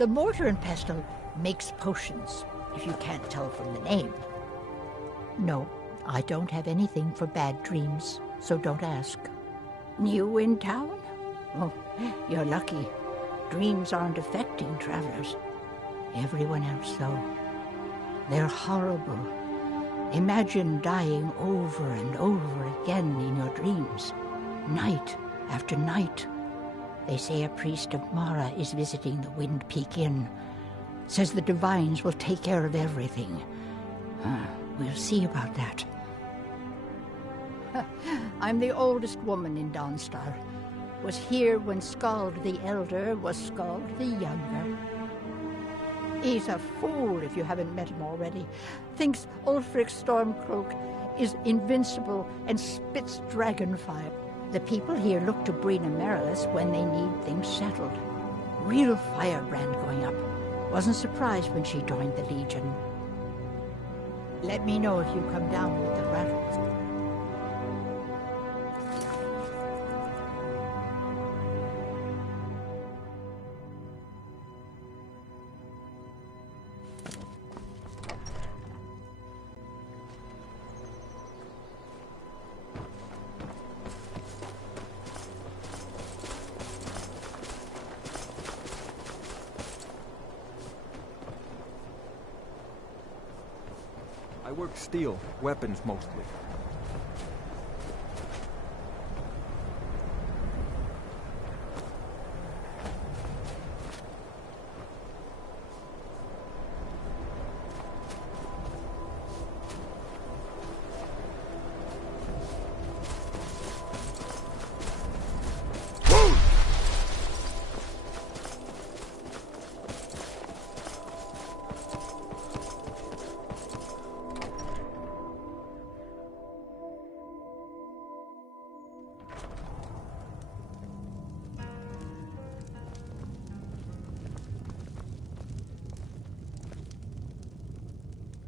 The mortar and pestle makes potions, if you can't tell from the name. No, I don't have anything for bad dreams, so don't ask. New in town? Oh, you're lucky. Dreams aren't affecting travelers. Everyone else, though. They're horrible. Imagine dying over and over again in your dreams, night after night. They say a priest of Mara is visiting the Wind Peak Inn. Says the divines will take care of everything. We'll see about that. I'm the oldest woman in Dawnstar. Was here when Skald the Elder was Skald the Younger. He's a fool if you haven't met him already. Thinks Ulfric Stormcloak is invincible and spits dragonfire. The people here look to Brina Merilis when they need things settled. Real firebrand going up. Wasn't surprised when she joined the Legion. Let me know if you come down with the rattles. I work steel, weapons mostly.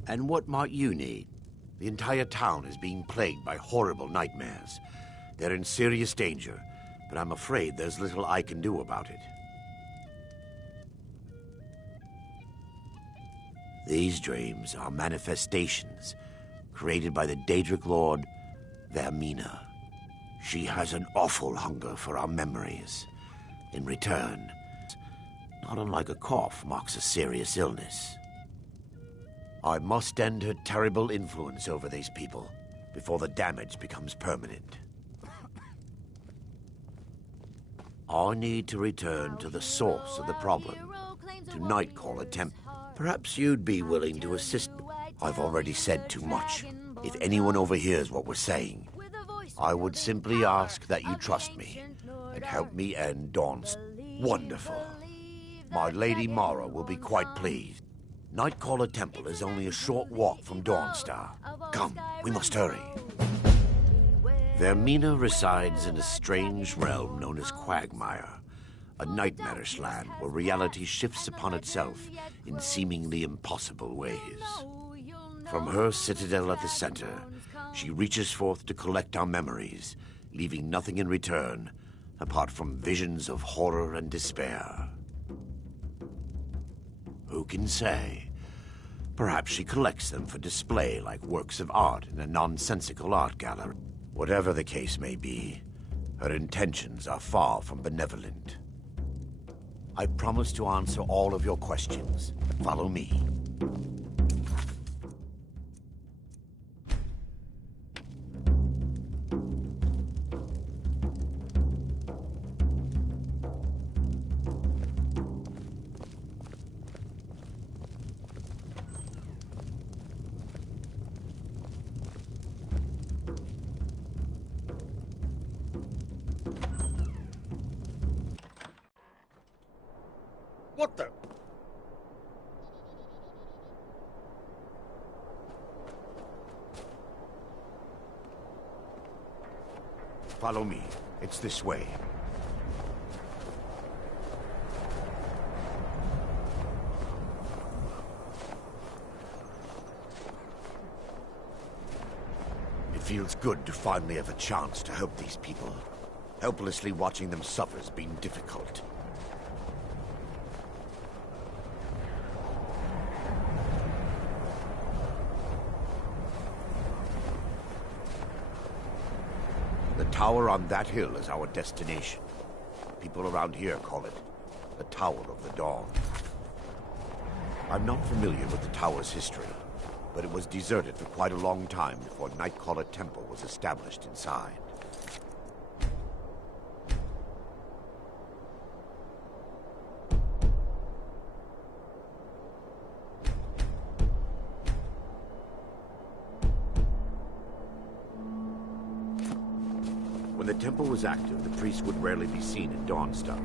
And what might you need? The entire town is being plagued by horrible nightmares. They're in serious danger, but I'm afraid there's little I can do about it. These dreams are manifestations created by the Daedric Lord, Vermina. She has an awful hunger for our memories. In return, not unlike a cough marks a serious illness. I must end her terrible influence over these people before the damage becomes permanent. I need to return to the source of the problem, to Nightcaller Temple. Perhaps you'd be willing to assist me. I've already said too much. If anyone overhears what we're saying, I would simply ask that you trust me and help me end Dawnstar. Wonderful. My Lady Mara will be quite pleased. Nightcaller Temple is only a short walk from Dawnstar. Come, we must hurry. Vermina resides in a strange realm known as Quagmire, a nightmarish land where reality shifts upon itself in seemingly impossible ways. From her citadel at the center, she reaches forth to collect our memories, leaving nothing in return apart from visions of horror and despair. Who can say? Perhaps she collects them for display like works of art in a nonsensical art gallery. Whatever the case may be, her intentions are far from benevolent. I promise to answer all of your questions. Follow me. What the? Follow me. It's this way. It feels good to finally have a chance to help these people. Helplessly watching them suffer has been difficult. tower on that hill is our destination. People around here call it the Tower of the Dawn. I'm not familiar with the tower's history, but it was deserted for quite a long time before Nightcaller Temple was established inside. When the temple was active, the priests would rarely be seen in Dawnstar.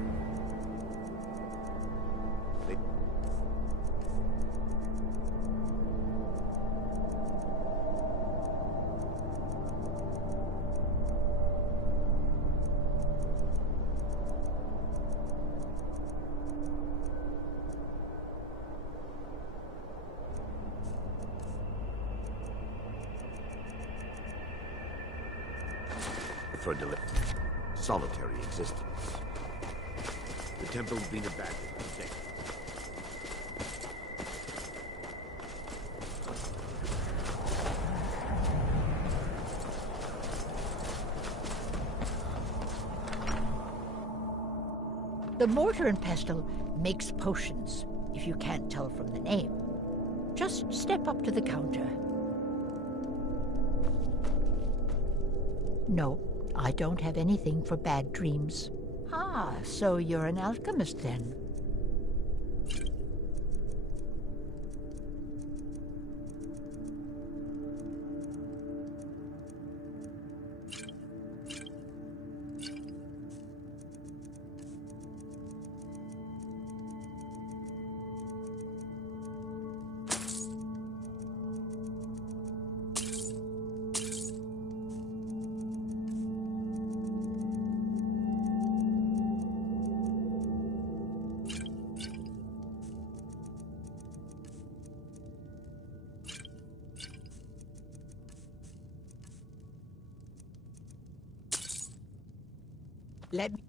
For a solitary existence. The temple's been abandoned for decades. The mortar and pestle makes potions, if you can't tell from the name. Just step up to the counter. No, I don't have anything for bad dreams. Ah, so you're an alchemist then. Let me...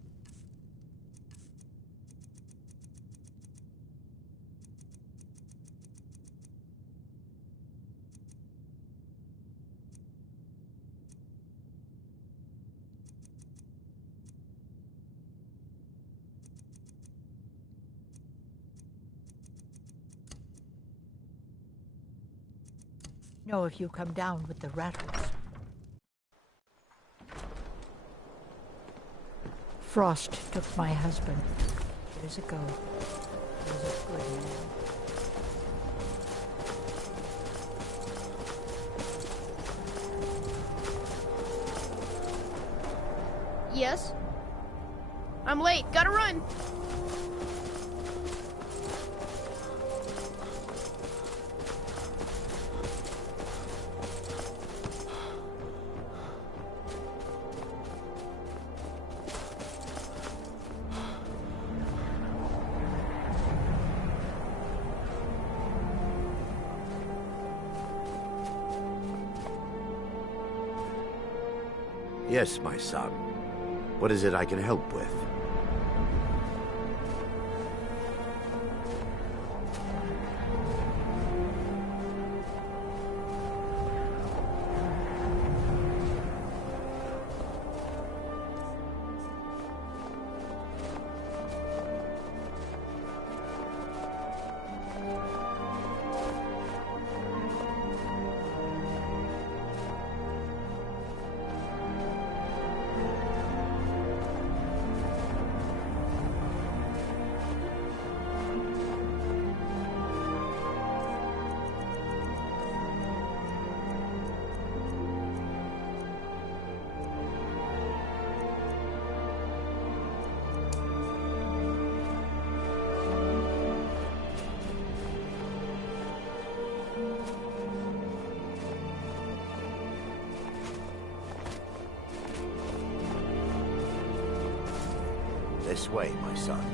know if you come down with the rattles. Frost took my husband years ago. He was a good man. Yes? I'm late. Gotta run. Yes, my son. What is it I can help with? This way, my son.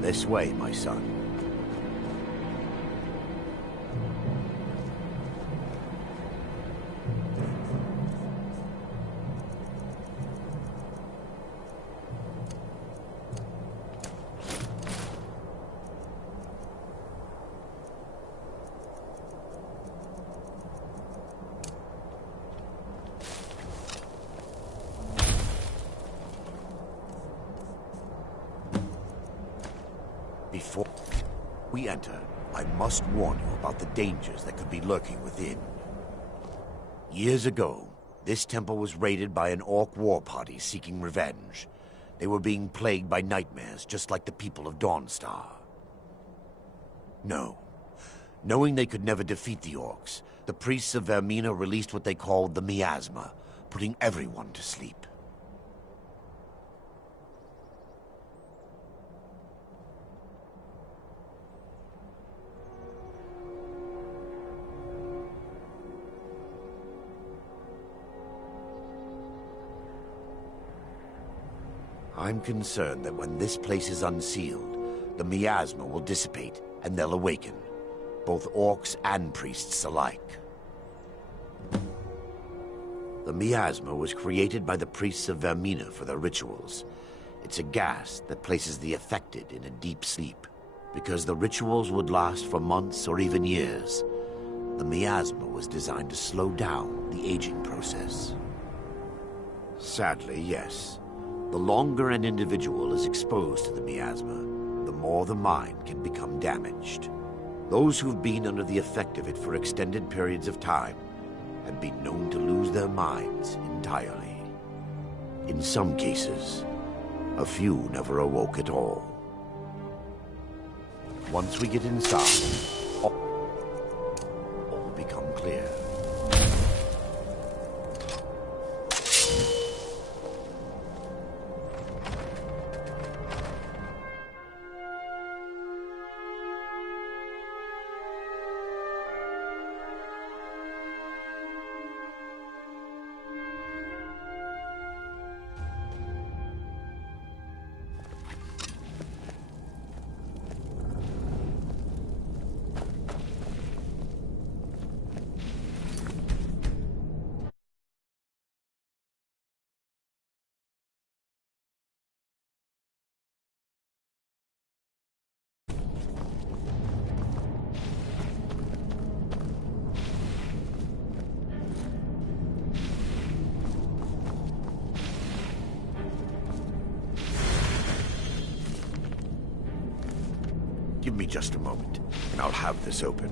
This way, my son. Before we enter, I must warn you about the dangers that could be lurking within. Years ago, this temple was raided by an orc war party seeking revenge. They were being plagued by nightmares, just like the people of Dawnstar. No. Knowing they could never defeat the orcs, the priests of Vermina released what they called the miasma, putting everyone to sleep. I'm concerned that when this place is unsealed, the miasma will dissipate and they'll awaken, both orcs and priests alike. The miasma was created by the priests of Vermina for their rituals. It's a gas that places the affected in a deep sleep. Because the rituals would last for months or even years, the miasma was designed to slow down the aging process. Sadly, yes. The longer an individual is exposed to the miasma, the more the mind can become damaged. Those who've been under the effect of it for extended periods of time have been known to lose their minds entirely. In some cases, a few never awoke at all. Once we get inside, all will become clear. Give me just a moment, and I'll have this open.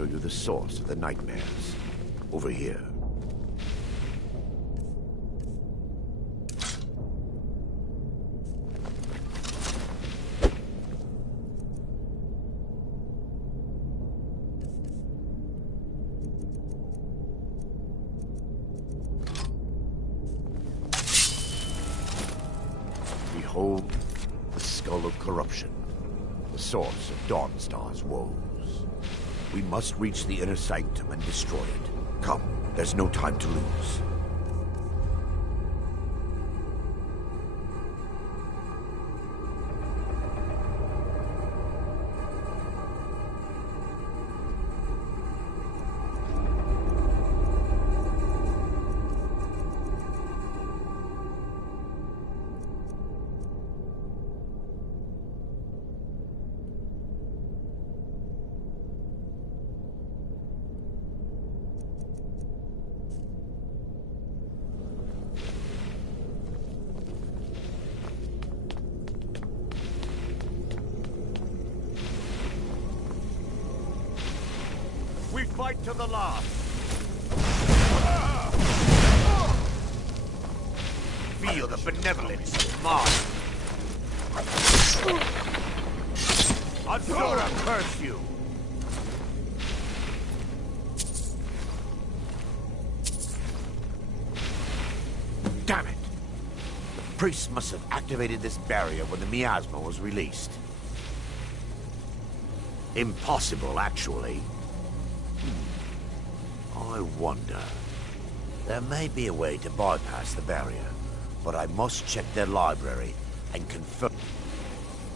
show you the source of the nightmares. Over here. Behold, the skull of corruption, the source of Dawnstar's woes. We must reach the inner sanctum and destroy it. Come, there's no time to lose. We fight to the last. Feel the benevolence of mine. Azura, curse you! Damn it! The priest must have activated this barrier when the miasma was released. Impossible, actually. I wonder. There may be a way to bypass the barrier, but I must check their library and confirm.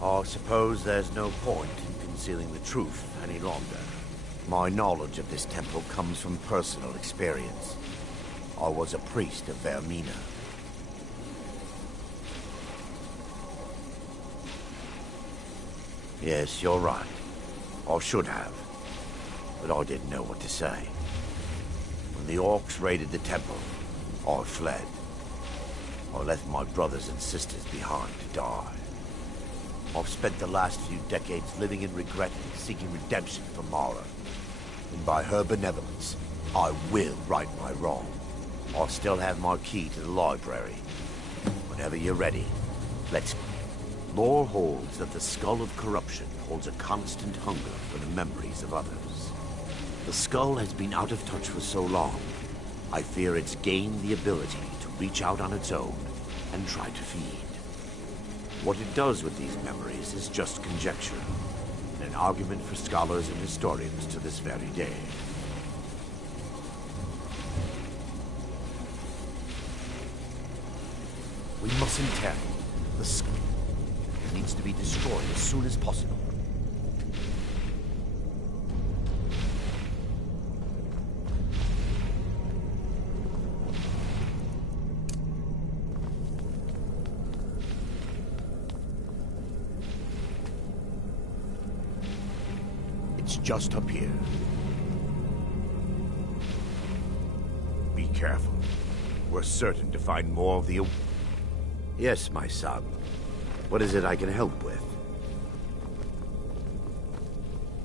I suppose there's no point in concealing the truth any longer. My knowledge of this temple comes from personal experience. I was a priest of Vermina. Yes, you're right. I should have. But I didn't know what to say. When the orcs raided the temple, I fled. I left my brothers and sisters behind to die. I've spent the last few decades living in regret and seeking redemption from Mara. And by her benevolence, I will right my wrong. I still have my key to the library. Whenever you're ready, let's... Lore holds that the skull of corruption holds a constant hunger for the memories of others. The skull has been out of touch for so long, I fear it's gained the ability to reach out on its own and try to feed. What it does with these memories is just conjecture, and an argument for scholars and historians to this very day. We mustn't tell. The skull needs to be destroyed as soon as possible. It's just up here. Be careful. We're certain to find more of the... Yes, my son. What is it I can help with?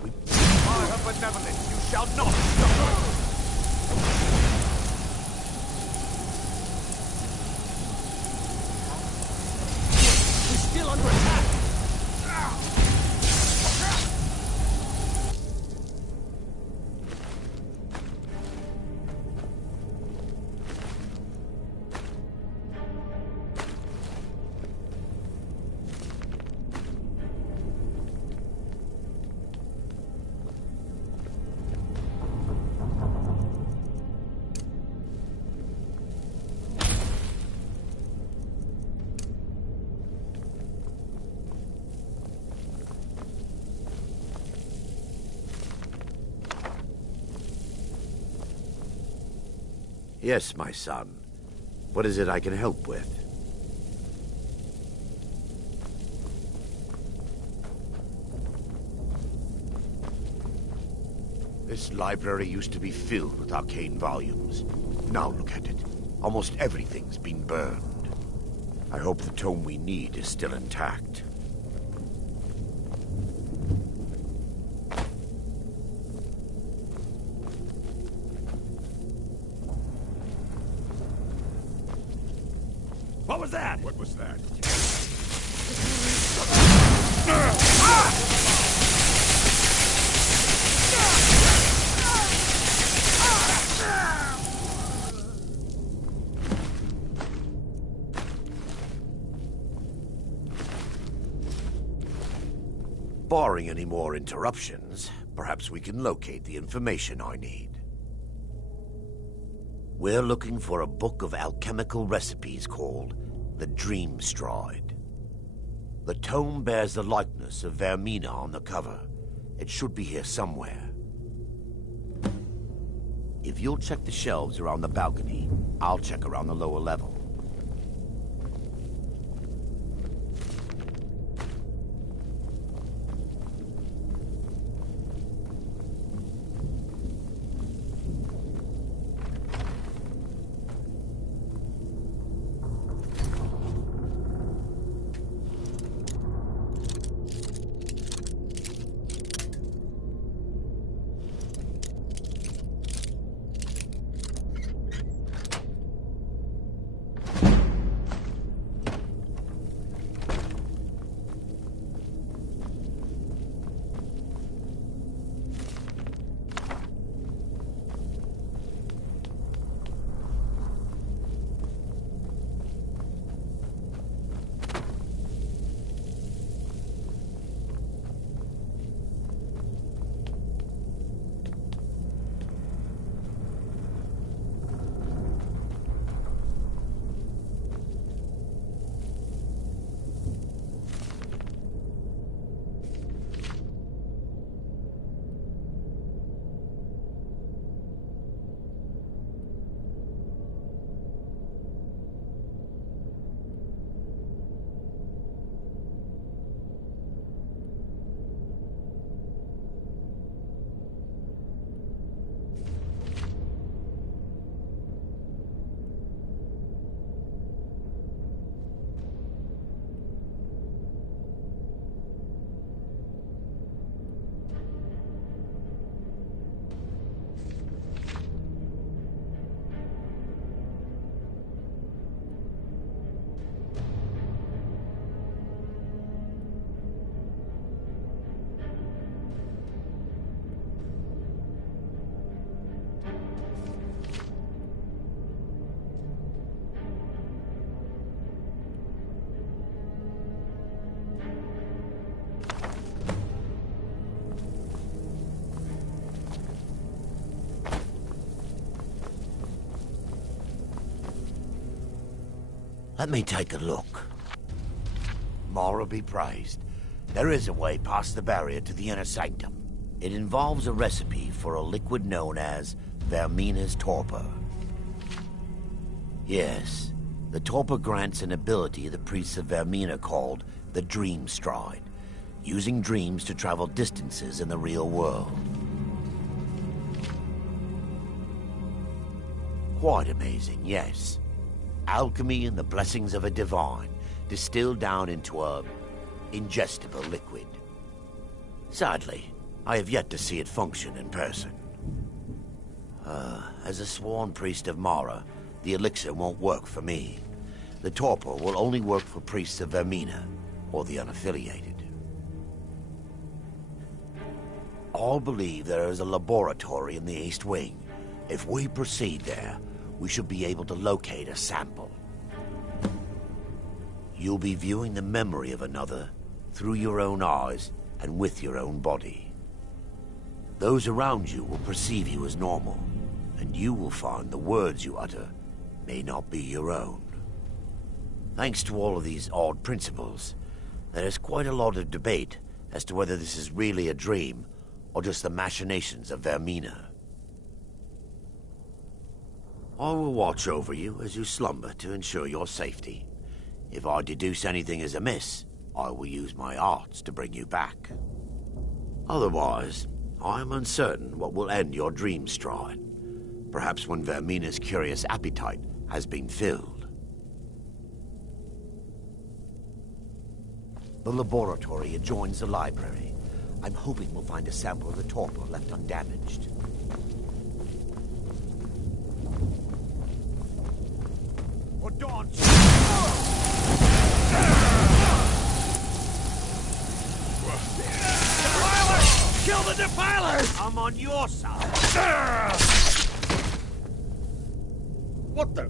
By her benevolence, you shall not suffer! We're still under attack! Yes, my son. What is it I can help with? This library used to be filled with arcane volumes. Now look at it. Almost everything's been burned. I hope the tome we need is still intact. What was that? Barring any more interruptions, perhaps we can locate the information I need. We're looking for a book of alchemical recipes called the Dream Stride. The tome bears the likeness of Vermina on the cover. It should be here somewhere. If you'll check the shelves around the balcony, I'll check around the lower level. Let me take a look. Mara be praised. There is a way past the barrier to the inner sanctum. It involves a recipe for a liquid known as Vermina's torpor. Yes, the torpor grants an ability the priests of Vermina called the Dream Stride, using dreams to travel distances in the real world. Quite amazing, yes. Alchemy and the blessings of a divine, distilled down into a ingestible liquid. Sadly, I have yet to see it function in person. As a sworn priest of Mara, the elixir won't work for me. The torpor will only work for priests of Vermina, or the unaffiliated. All believe there is a laboratory in the East Wing. If we proceed there, we should be able to locate a sample. You'll be viewing the memory of another through your own eyes and with your own body. Those around you will perceive you as normal, and you will find the words you utter may not be your own. Thanks to all of these odd principles, there is quite a lot of debate as to whether this is really a dream or just the machinations of Vermina. I will watch over you as you slumber to ensure your safety. If I deduce anything is amiss, I will use my arts to bring you back. Otherwise, I am uncertain what will end your dream stride. Perhaps when Vermina's curious appetite has been filled. The laboratory adjoins the library. I'm hoping we'll find a sample of the torpor left undamaged. For Dawnstar! on your side. What the?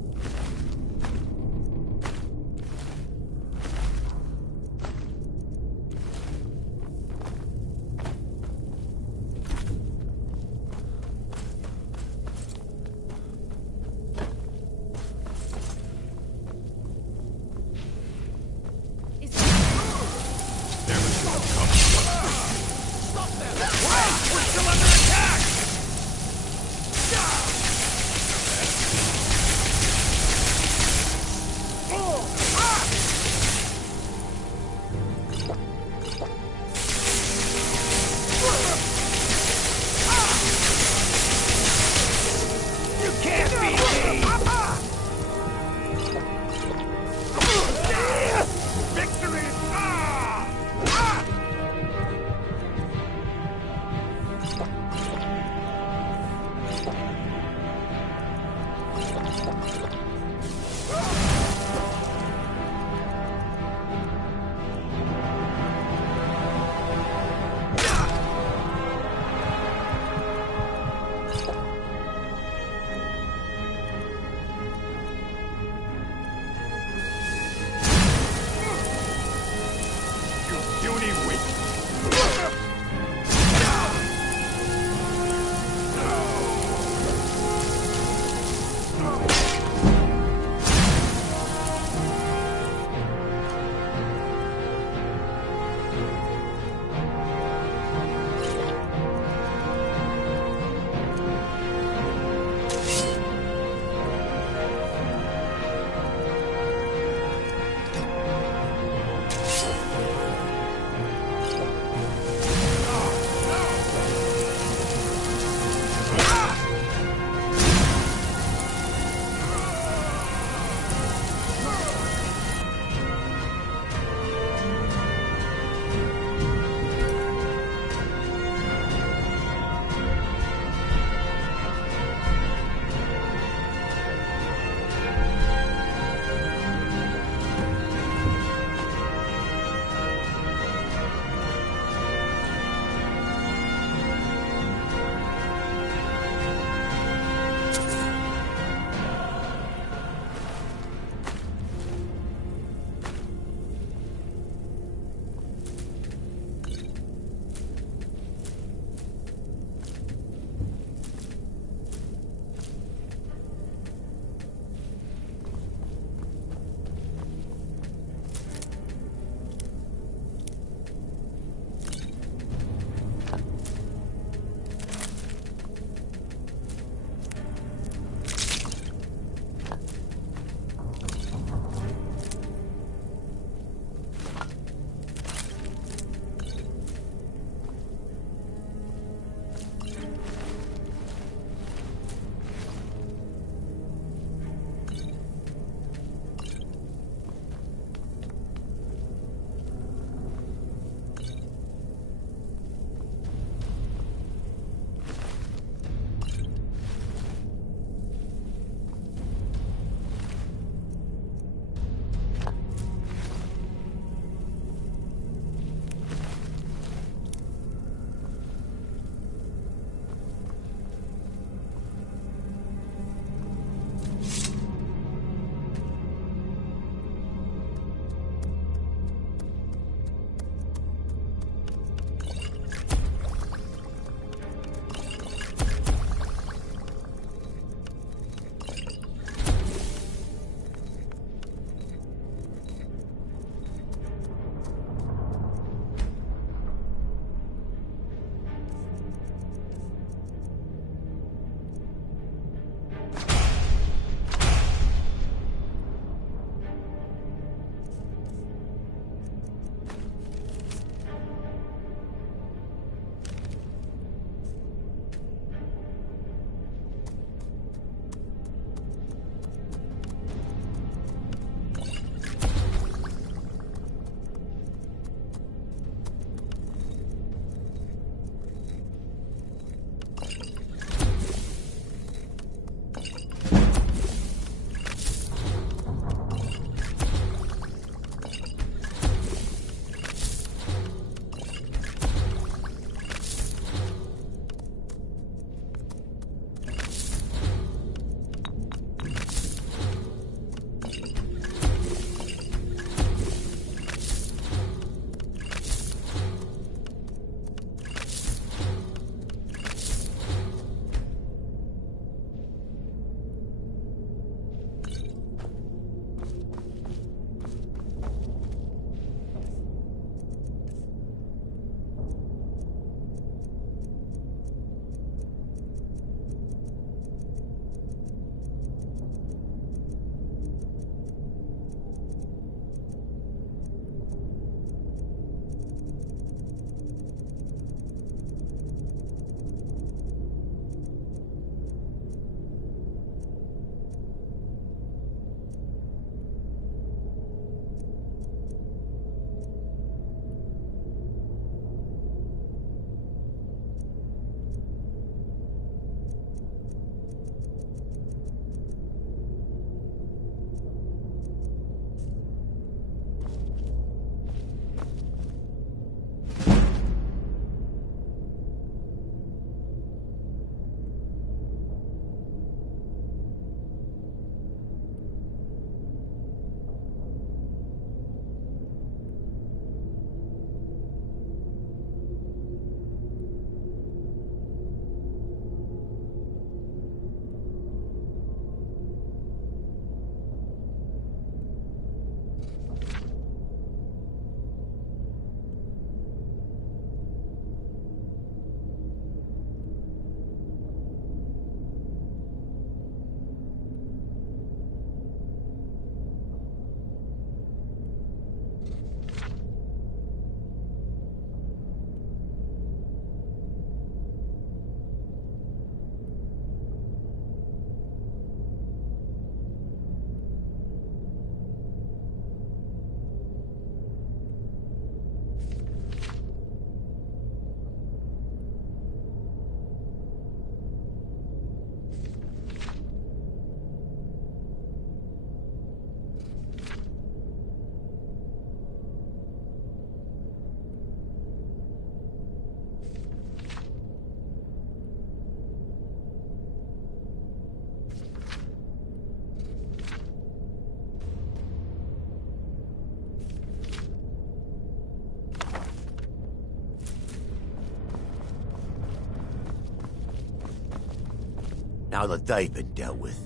Now that they've been dealt with,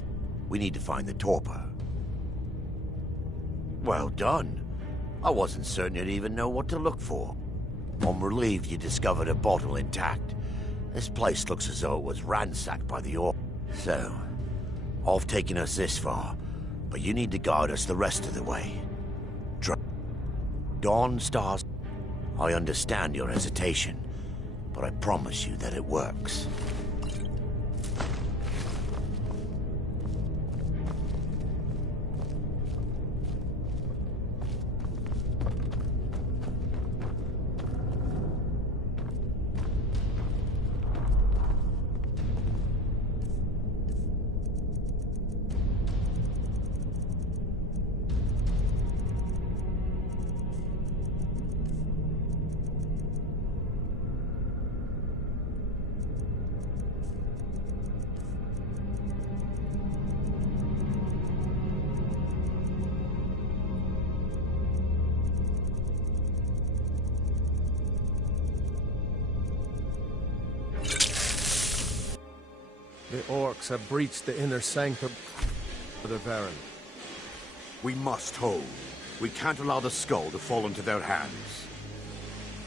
we need to find the torpor. Well done. I wasn't certain you'd even know what to look for. I'm relieved you discovered a bottle intact. This place looks as though it was ransacked by the orc. So, I've taken us this far, but you need to guide us the rest of the way. Dawnstar. I understand your hesitation, but I promise you that it works. The orcs have breached the inner sanctum of the Baron. We must hold. We can't allow the skull to fall into their hands.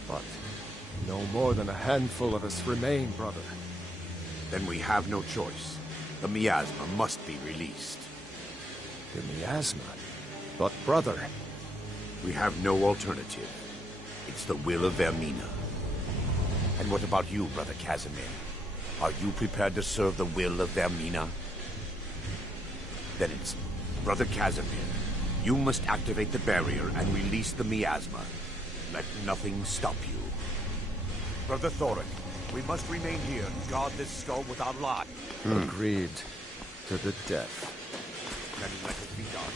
But no more than a handful of us remain, brother. Then we have no choice. The miasma must be released. The miasma? But brother... We have no alternative. It's the will of Vermina. And what about you, Brother Casimir? Are you prepared to serve the will of Vermina? Then it's... Brother Casimir, you must activate the barrier and release the miasma. Let nothing stop you. Brother Thoric, we must remain here and guard this skull without lot. Agreed. To the death. Then let it be done.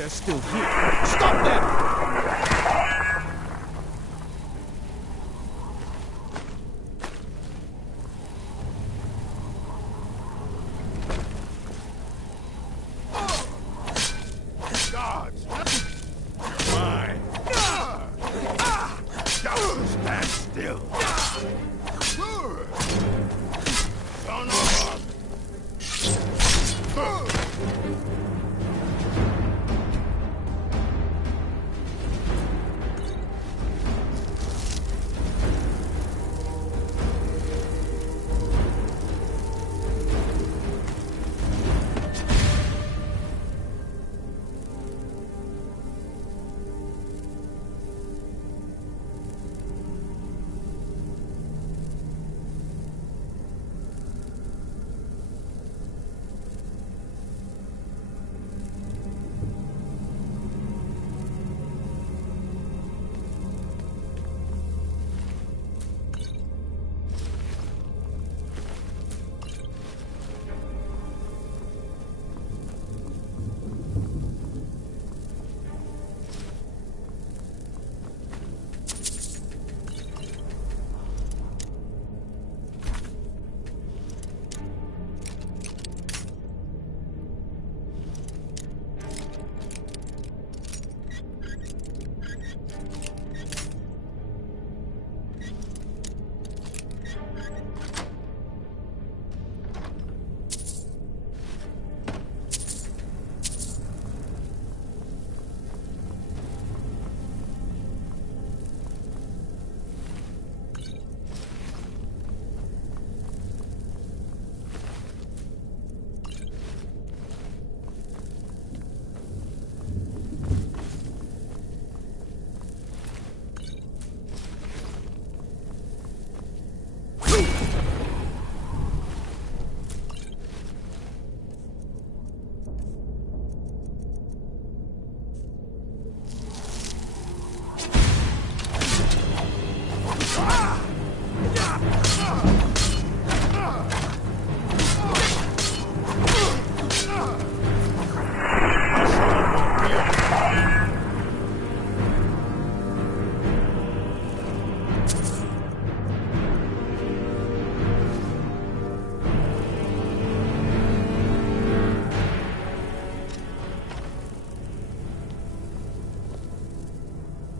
they're still here. Stop them! Guards! Mine! Don't stand still! Son of a...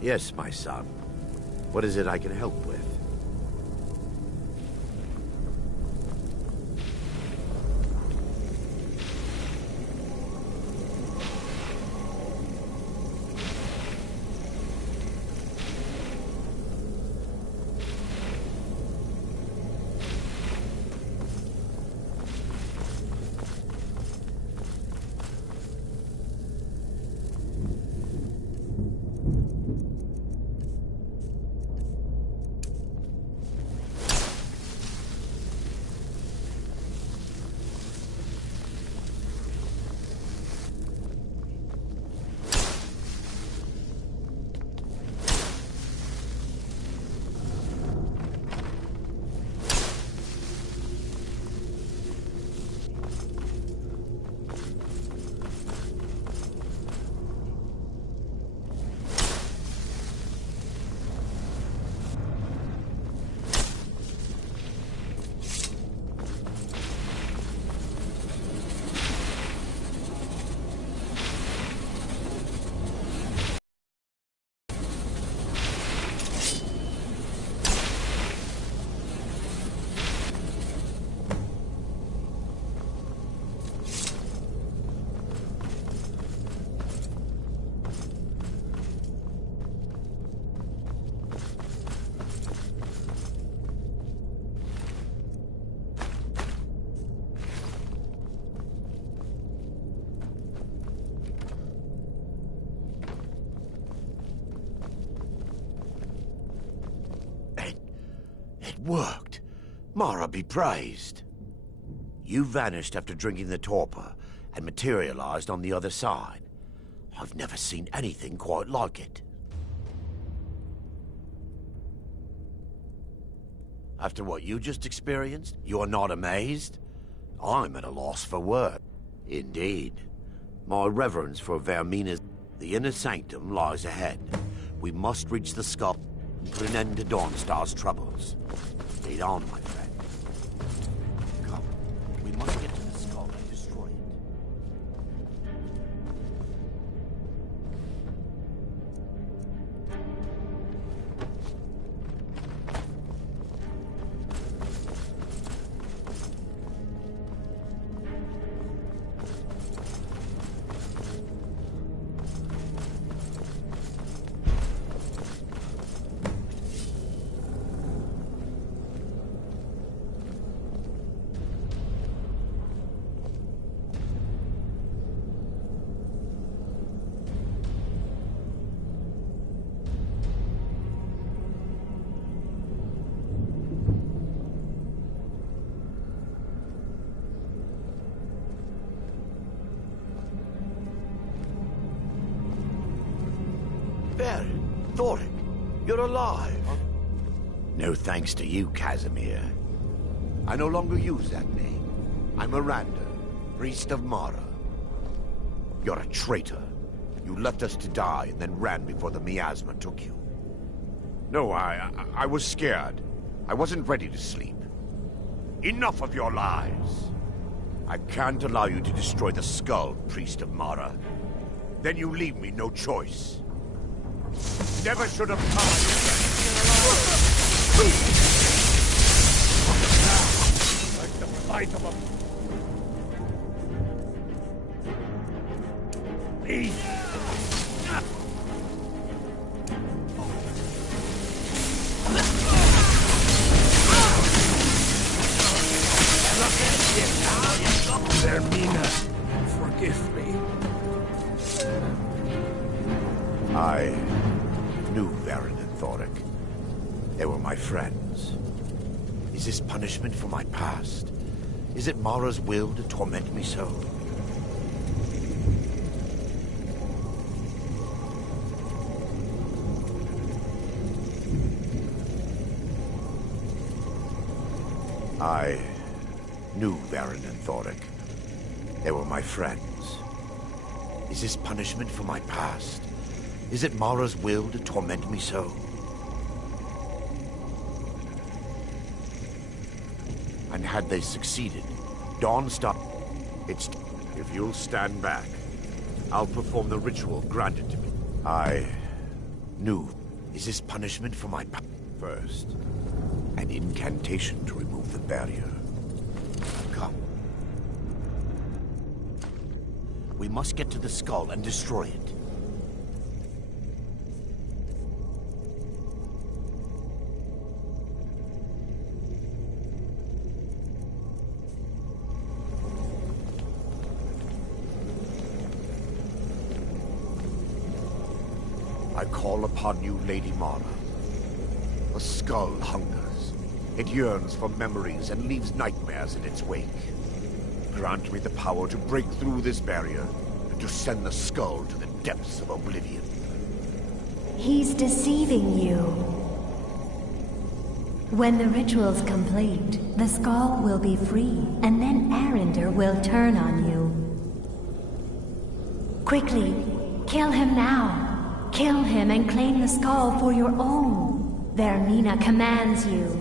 Yes, my son. What is it I can help with? It worked. Mara be praised. You vanished after drinking the torpor and materialized on the other side. I've never seen anything quite like it. After what you just experienced, you are not amazed? I'm at a loss for words. Indeed. My reverence for Vermina's The inner sanctum lies ahead. We must reach the skull and put an end to Dawnstar's troubles. Lead on, my friend. Come, we must get to the skull and destroy it. There, Thoric, you're alive. No thanks to you, Casimir. I no longer use that name. I'm Miranda, priest of Mara. You're a traitor. You left us to die and then ran before the miasma took you. No, I was scared. I wasn't ready to sleep. Enough of your lies. I can't allow you to destroy the skull, priest of Mara. Then you leave me no choice. Never should have come. Like the fight of a beast. Hermina, forgive me. I knew Varen and Thoric. They were my friends. Is this punishment for my past? Is it Mara's will to torment me so? I knew Varen and Thoric. They were my friends. Is this punishment for my past? Is it Mara's will to torment me so? And had they succeeded, Dawnstar... If you'll stand back, I'll perform the ritual granted to me. I knew. Is this punishment for my first? An incantation to remove the barrier. Come. We must get to the skull and destroy it. I call upon you, Lady Mara. The skull hungers. It yearns for memories and leaves nightmares in its wake. Grant me the power to break through this barrier and to send the skull to the depths of oblivion. He's deceiving you. When the ritual's complete, the skull will be free, and then Arender will turn on you. Quickly, kill him now. Kill him and claim the skull for your own. Vermina commands you.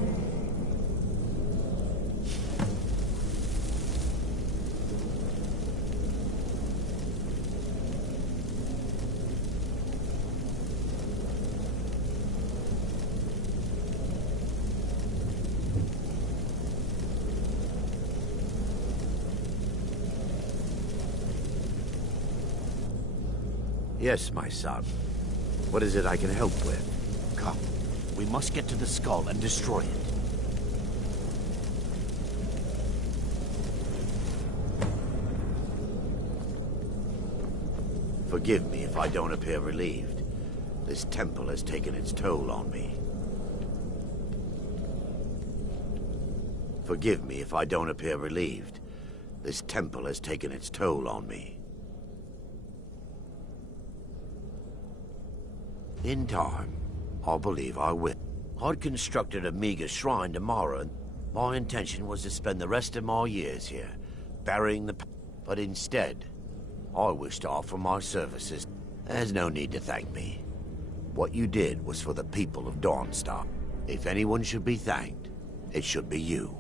Yes, my son. What is it I can help with? Come. We must get to the skull and destroy it. Forgive me if I don't appear relieved. This temple has taken its toll on me. Forgive me if I don't appear relieved. This temple has taken its toll on me. In time, I believe I will. I'd constructed a meager shrine to Mara, and my intention was to spend the rest of my years here, burying the... But instead, I wish to offer my services. There's no need to thank me. What you did was for the people of Dawnstar. If anyone should be thanked, it should be you.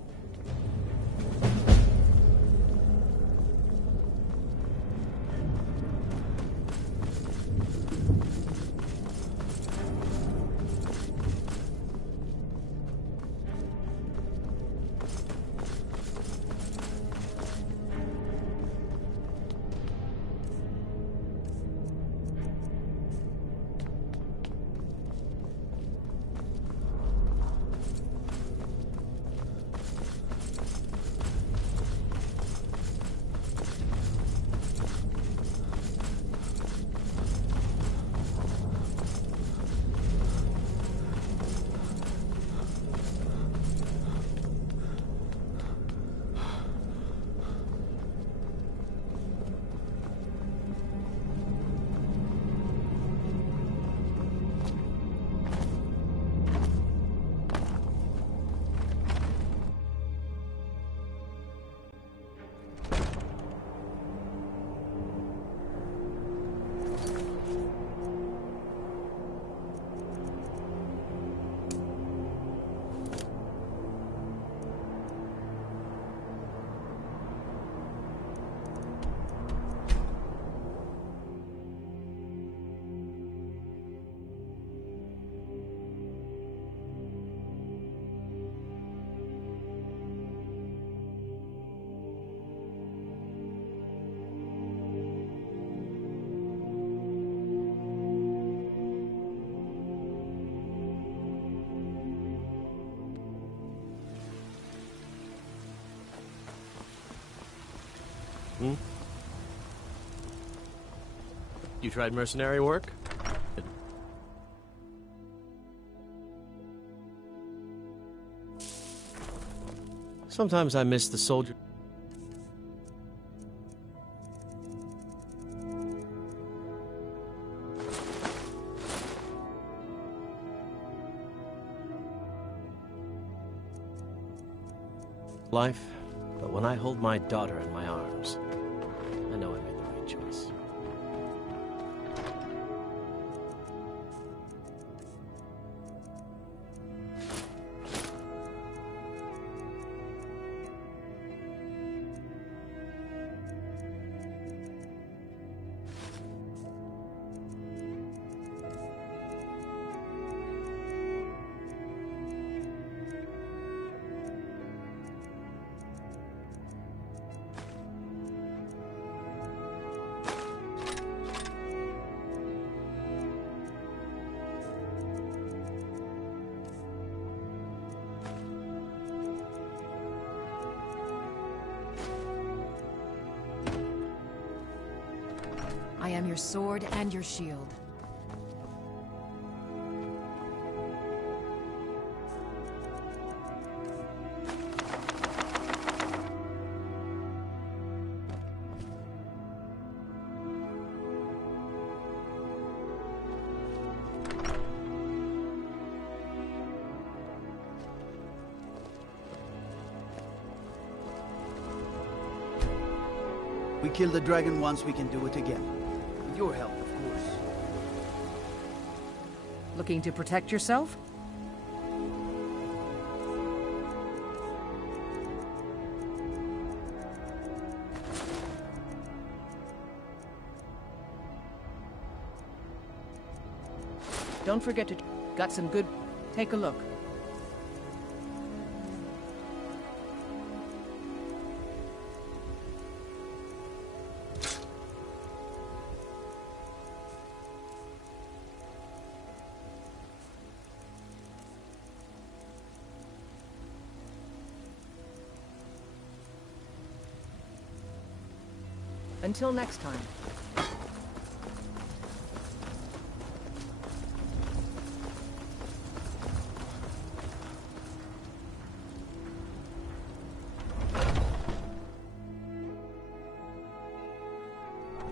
You tried mercenary work? Sometimes I miss the soldier. Life, but when I hold my daughter in my arms, I know I made the right choice. I am your sword and your shield. We killed the dragon once, we can do it again. With your help, of course. Looking to protect yourself? Don't forget to... Got some good... Take a look. Until next time.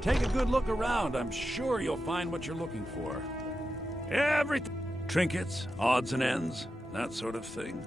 Take a good look around. I'm sure you'll find what you're looking for. Everything. Trinkets, odds and ends, that sort of thing.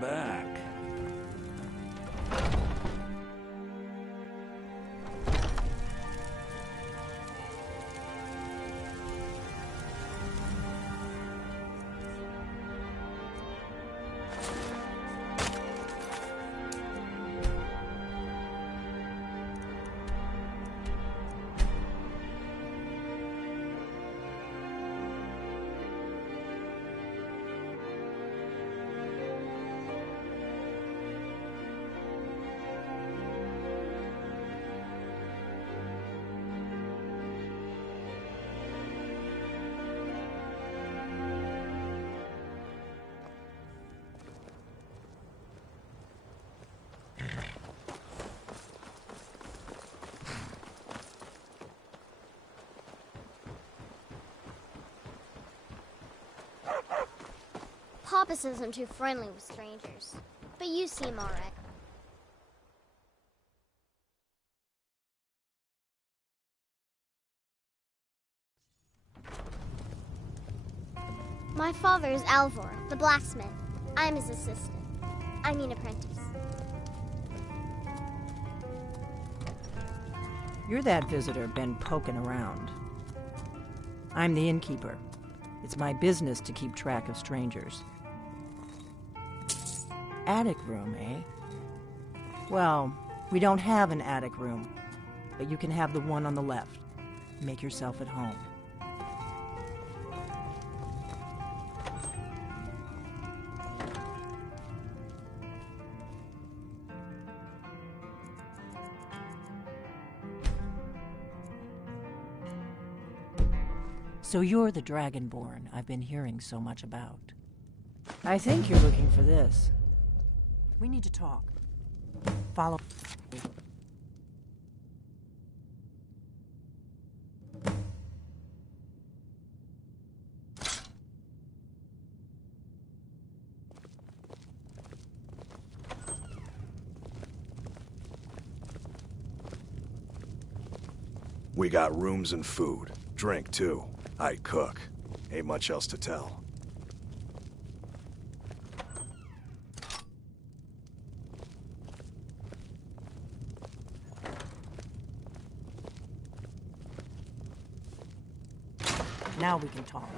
back. Papa says I'm too friendly with strangers, but you seem alright. My father is Alvor, the blacksmith. I'm his assistant. I mean apprentice. You're that visitor been poking around. I'm the innkeeper. It's my business to keep track of strangers. Attic room, eh? Well, we don't have an attic room, but you can have the one on the left. Make yourself at home. So you're the Dragonborn I've been hearing so much about. I think you're looking for this. We need to talk. Follow me. We got rooms and food. Drink, too. I cook. Ain't much else to tell. Now we can talk.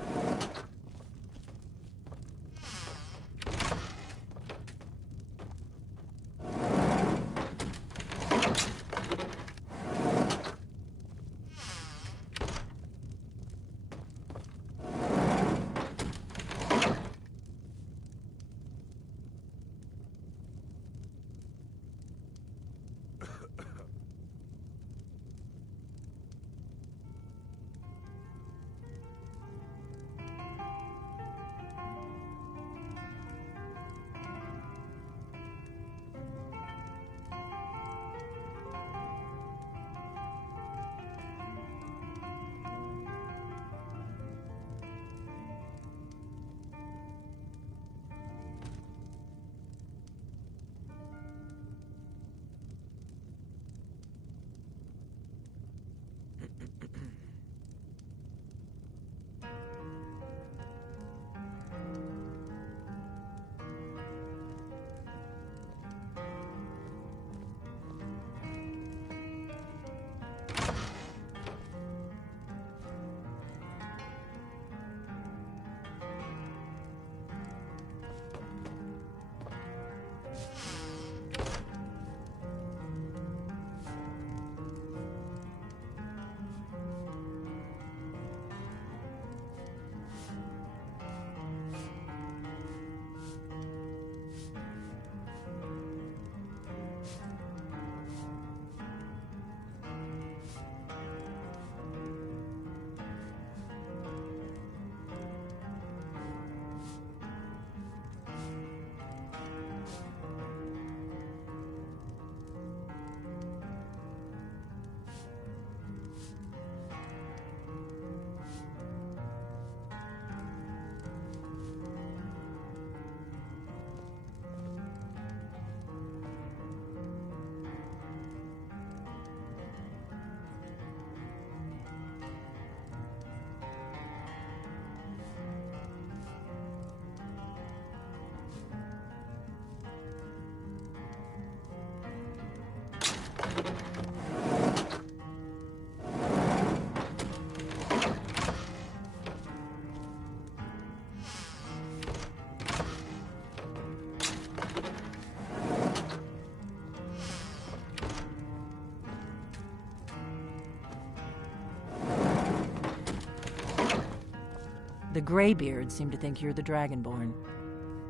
The Greybeards seem to think you're the Dragonborn.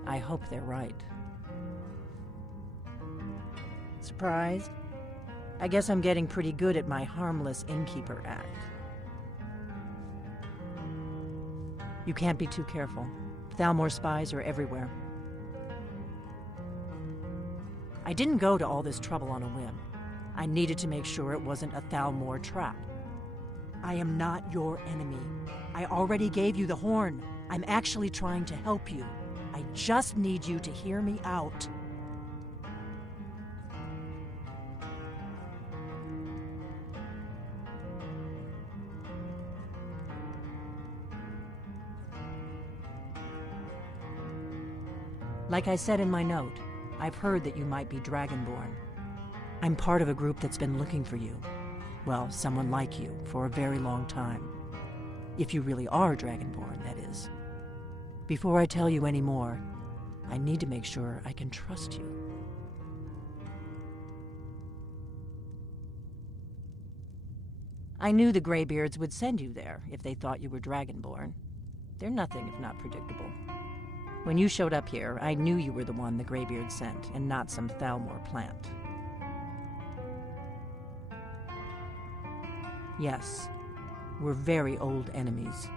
I hope they're right. Surprised? I guess I'm getting pretty good at my harmless innkeeper act. You can't be too careful. Thalmor spies are everywhere. I didn't go to all this trouble on a whim. I needed to make sure it wasn't a Thalmor trap. I am not your enemy. I already gave you the horn. I'm actually trying to help you. I just need you to hear me out. Like I said in my note, I've heard that you might be Dragonborn. I'm part of a group that's been looking for you. Well, someone like you, for a very long time. If you really are Dragonborn, that is. Before I tell you any more, I need to make sure I can trust you. I knew the Greybeards would send you there if they thought you were Dragonborn. They're nothing if not predictable. When you showed up here, I knew you were the one the Greybeards sent, and not some Thalmor plant. Yes, we're very old enemies.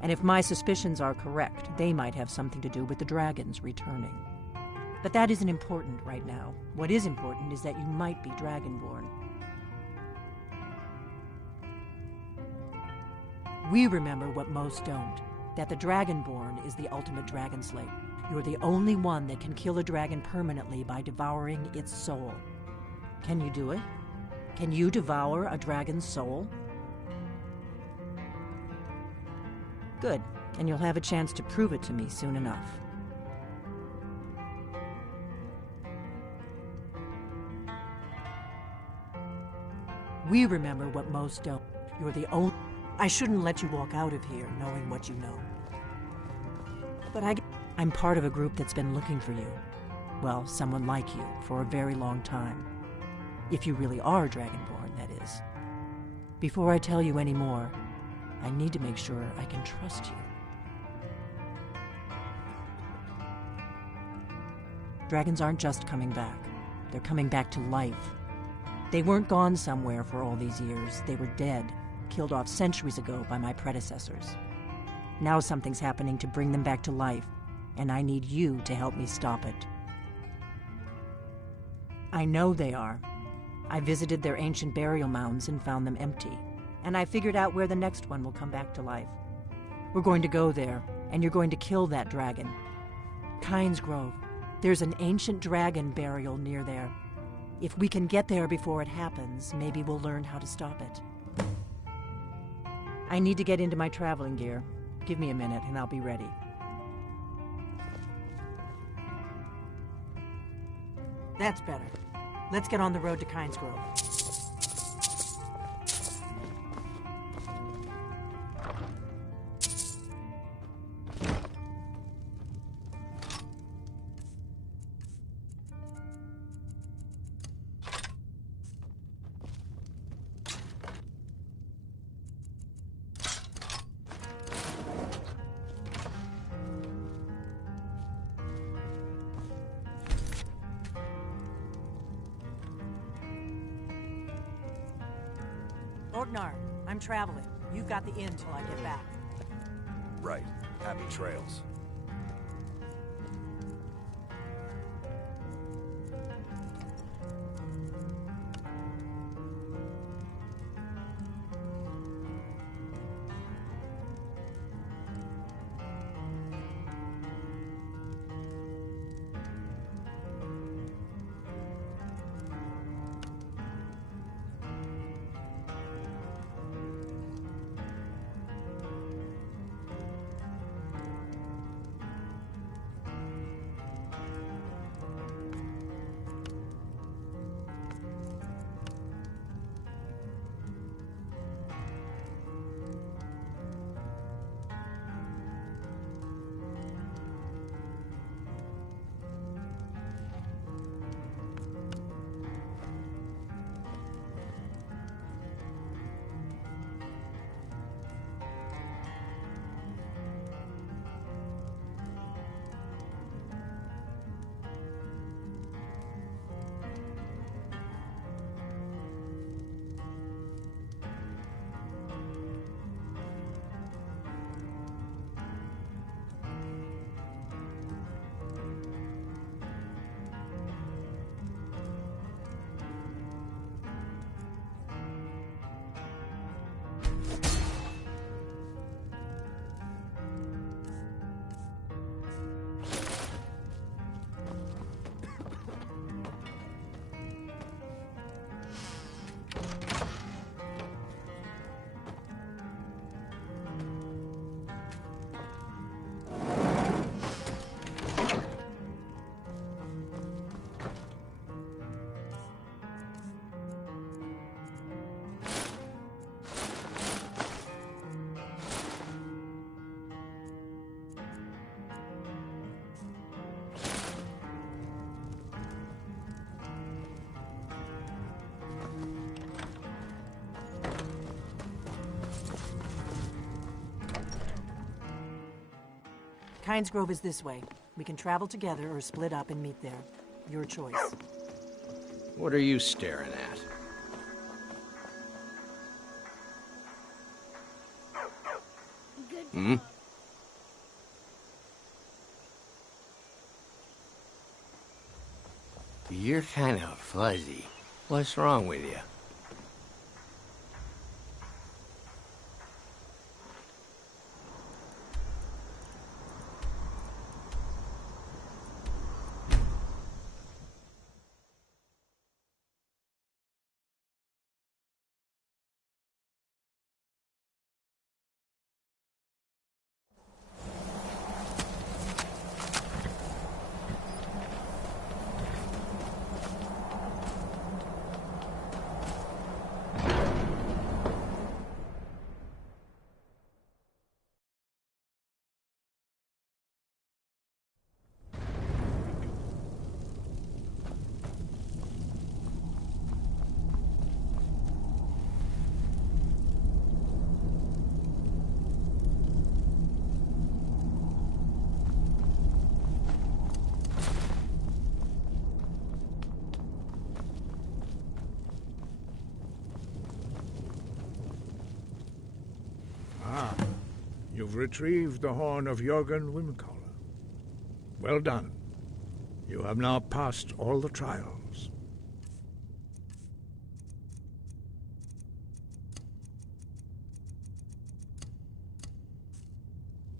And if my suspicions are correct, they might have something to do with the dragons returning. But that isn't important right now. What is important is that you might be Dragonborn. We remember what most don't. That the Dragonborn is the ultimate dragon slayer. You're the only one that can kill a dragon permanently by devouring its soul. Can you do it? Can you devour a dragon's soul? Good, and you'll have a chance to prove it to me soon enough. We remember what most don't. You're the only... I shouldn't let you walk out of here knowing what you know. But I'm part of a group that's been looking for you. Well, someone like you, for a very long time. If you really are Dragonborn, that is. Before I tell you any more, I need to make sure I can trust you. Dragons aren't just coming back. They're coming back to life. They weren't gone somewhere for all these years. They were dead. Killed off centuries ago by my predecessors. Now something's happening to bring them back to life, and I need you to help me stop it. I know they are. I visited their ancient burial mounds and found them empty, and I figured out where the next one will come back to life. We're going to go there, and you're going to kill that dragon. Kynes Grove. There's an ancient dragon burial near there. If we can get there before it happens, maybe we'll learn how to stop it. I need to get into my traveling gear. Give me a minute and I'll be ready. That's better. Let's get on the road to Kynes Grove. Orgnar, I'm traveling. You've got the inn till I get back. Right. Happy trails. Kynes Grove is this way. We can travel together or split up and meet there. Your choice. What are you staring at? Hmm? You're kind of fuzzy. What's wrong with you? You've retrieved the horn of Jürgen Windcaller. Well done. You have now passed all the trials.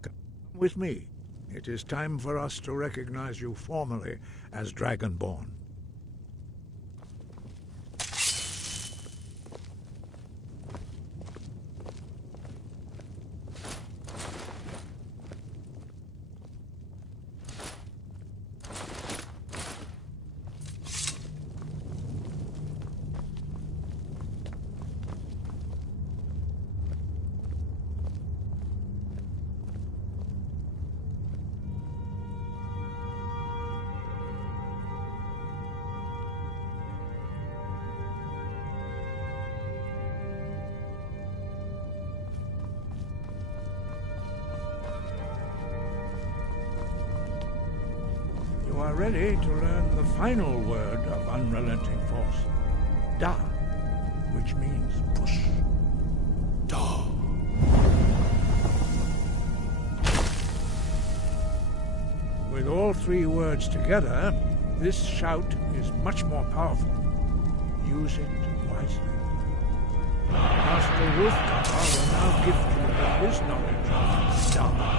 Come with me. It is time for us to recognize you formally as Dragonborn. You are ready to learn the final word of unrelenting force, Da, which means push. Da. With all three words together, this shout is much more powerful. Use it wisely. Master Windcaller will now gift you with his knowledge of Da.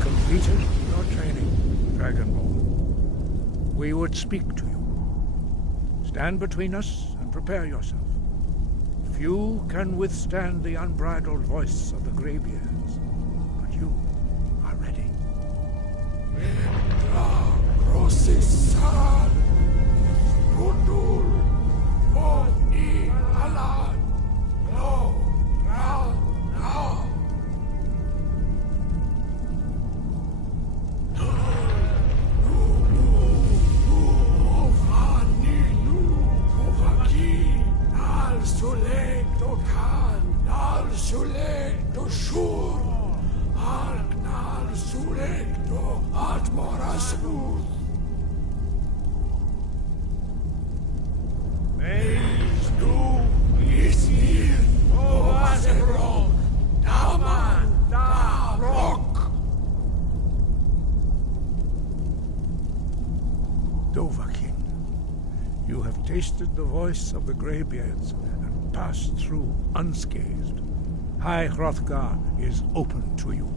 Completed your training, Dragonborn. We would speak to you. Stand between us and prepare yourself. Few can withstand the unbridled voice of the Greybeards, but you are ready. You have tasted the voice of the Greybeards and passed through unscathed. High Hrothgar is open to you.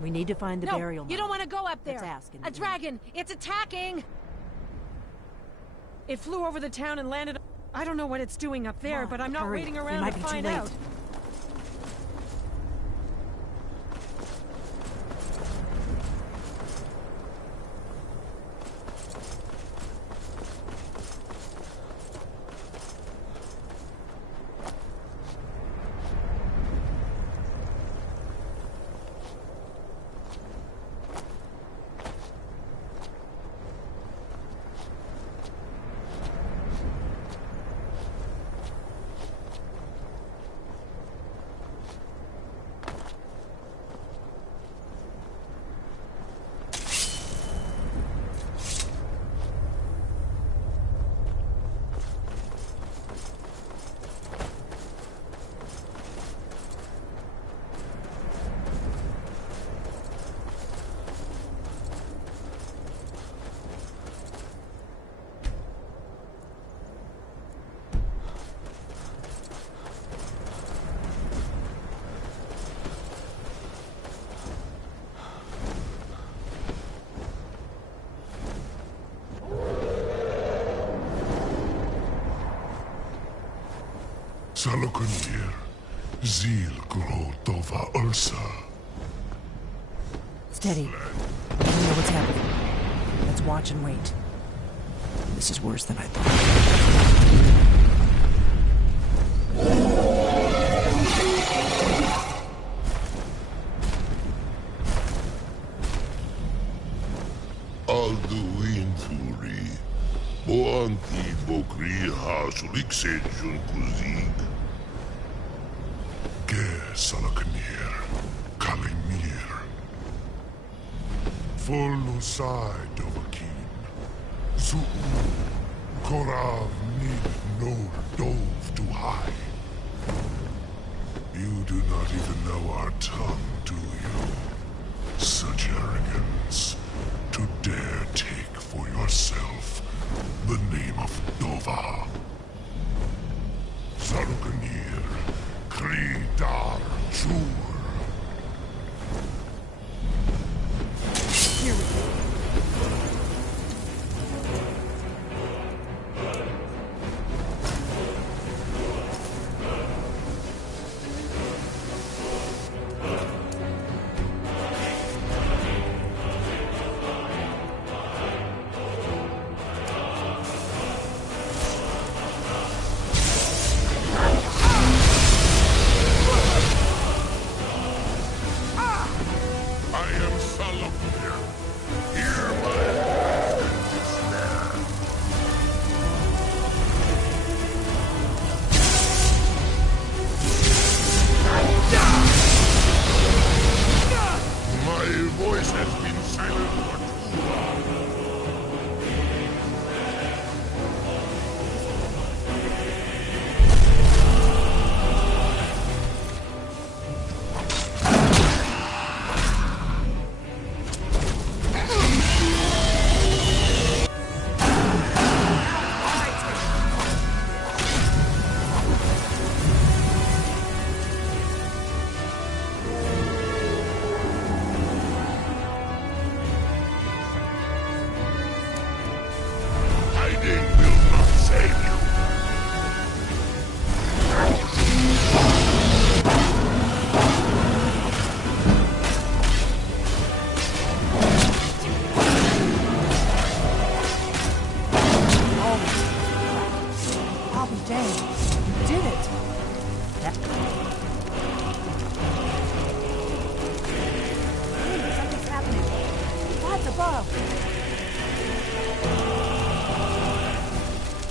We need to find the burial mound. You don't want to go up there. Let's ask in the A dragon! It's attacking! It flew over the town and landed... I don't know what it's doing up there, but I'm not waiting around to find out. Salokunir, Zil Gro Dova Ursa. Steady. I don't know what's happening. Let's watch and wait. This is worse than I thought. Alduin Fury, Boanti Bokri Hasulik Sejun Kuzig. Ge Salokunir, Kalimir. Volnusai Dovakin, Zu Korav Nid no Dove to high. You do not even know our tongue, do you? Such arrogance, to dare take for yourself the name of Dova. Sarukanir, Kridar Chur. Here we go.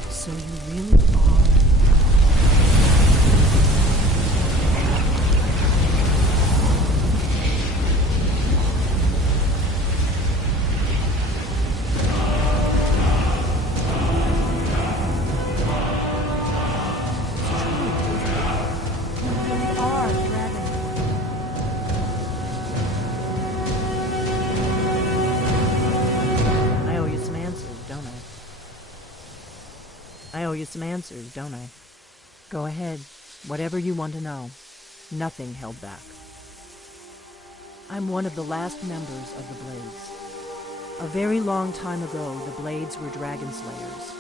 So you really are... I owe you some answers, don't I? Go ahead. Whatever you want to know. Nothing held back. I'm one of the last members of the Blades. A very long time ago, the Blades were dragon slayers,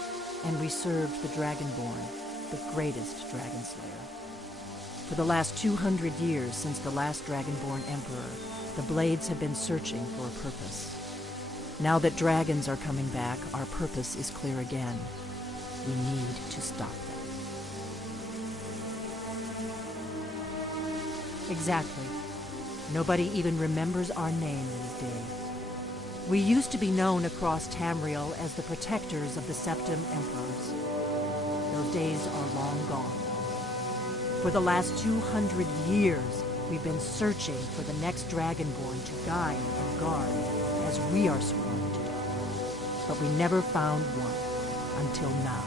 and we served the Dragonborn, the greatest dragon slayer. For the last 200 years since the last Dragonborn Emperor, the Blades have been searching for a purpose. Now that dragons are coming back, our purpose is clear again. We need to stop them. Exactly. Nobody even remembers our name these days. We used to be known across Tamriel as the protectors of the Septim Emperors. Those days are long gone. For the last 200 years, we've been searching for the next Dragonborn to guide and guard, as we are sworn to do. But we never found one, until now.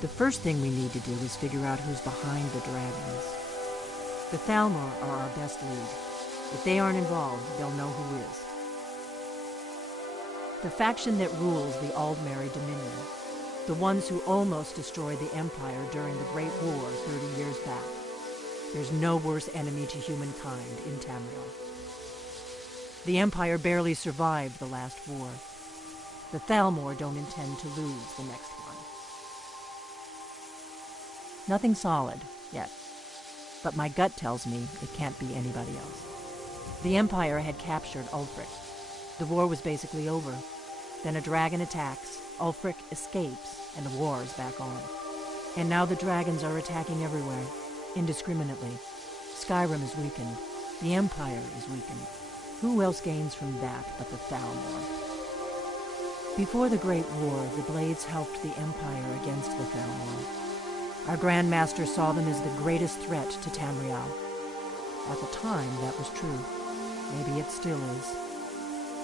The first thing we need to do is figure out who's behind the dragons. The Thalmor are our best lead. If they aren't involved, they'll know who is. The faction that rules the Aldmeri Dominion. The ones who almost destroyed the Empire during the Great War 30 years back. There's no worse enemy to humankind in Tamriel. The Empire barely survived the last war. The Thalmor don't intend to lose the next one. Nothing solid, yet. But my gut tells me it can't be anybody else. The Empire had captured Ulfric. The war was basically over. Then a dragon attacks, Ulfric escapes, and the war is back on. And now the dragons are attacking everywhere, indiscriminately. Skyrim is weakened. The Empire is weakened. Who else gains from that but the Thalmor? Before the Great War, the Blades helped the Empire against the Thalmor. Our Grand Master saw them as the greatest threat to Tamriel. At the time, that was true. Maybe it still is.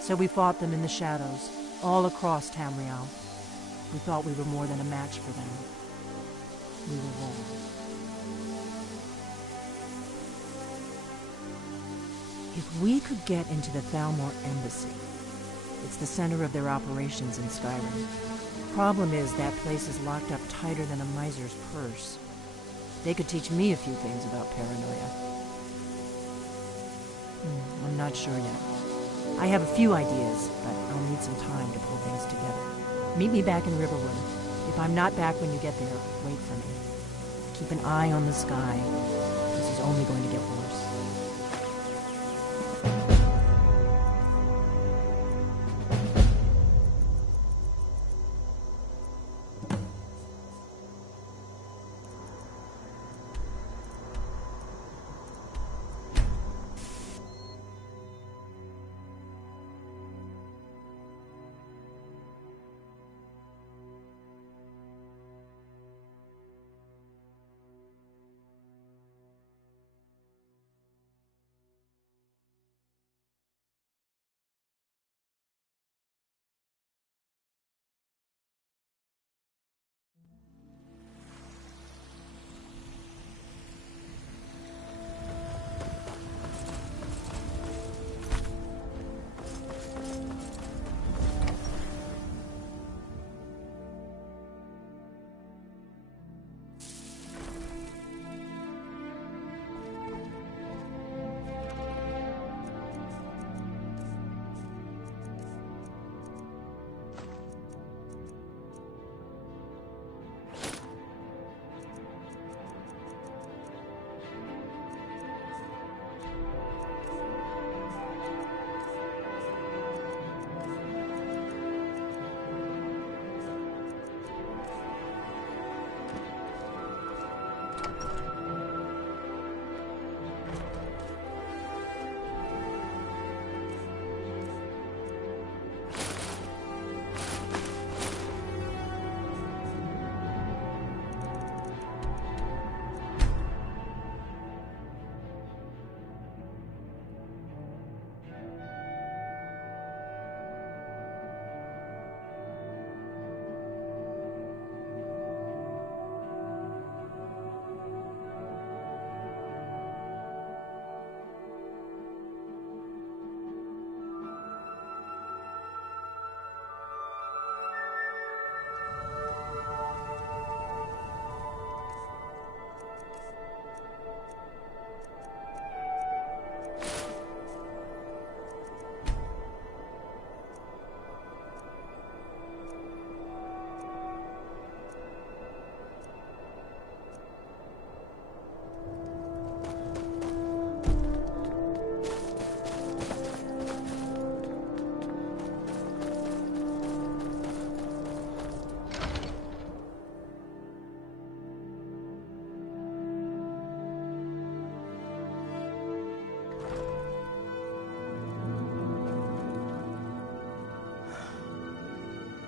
So we fought them in the shadows, all across Tamriel. We thought we were more than a match for them. We were wrong. If we could get into the Thalmor embassy, it's the center of their operations in Skyrim. Problem is, that place is locked up tighter than a miser's purse. They could teach me a few things about paranoia. I'm not sure yet. I have a few ideas, but I'll need some time to pull things together. Meet me back in Riverwood. If I'm not back when you get there, wait for me. Keep an eye on the sky. This is only going to get worse.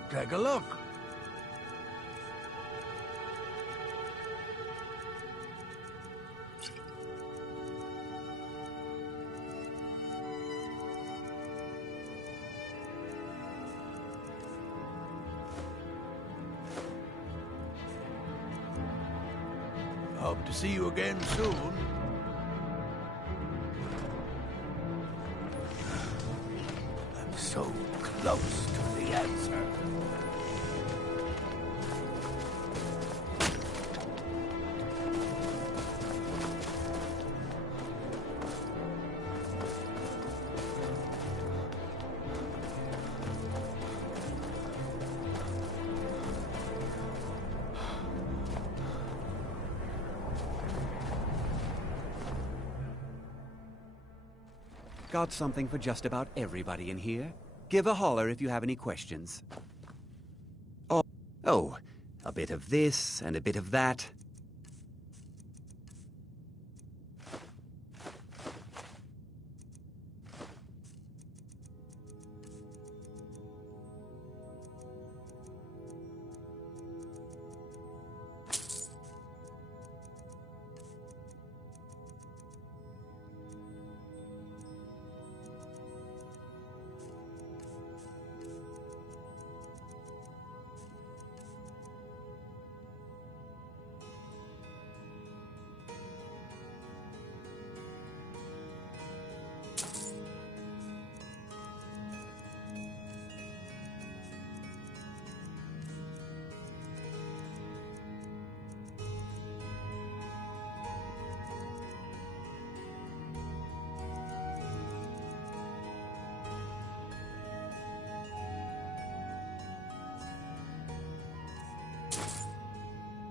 Take a look. Hope to see you again soon. I'm so close to the answer. Got something for just about everybody in here. Give a holler if you have any questions. Oh, a bit of this and a bit of that.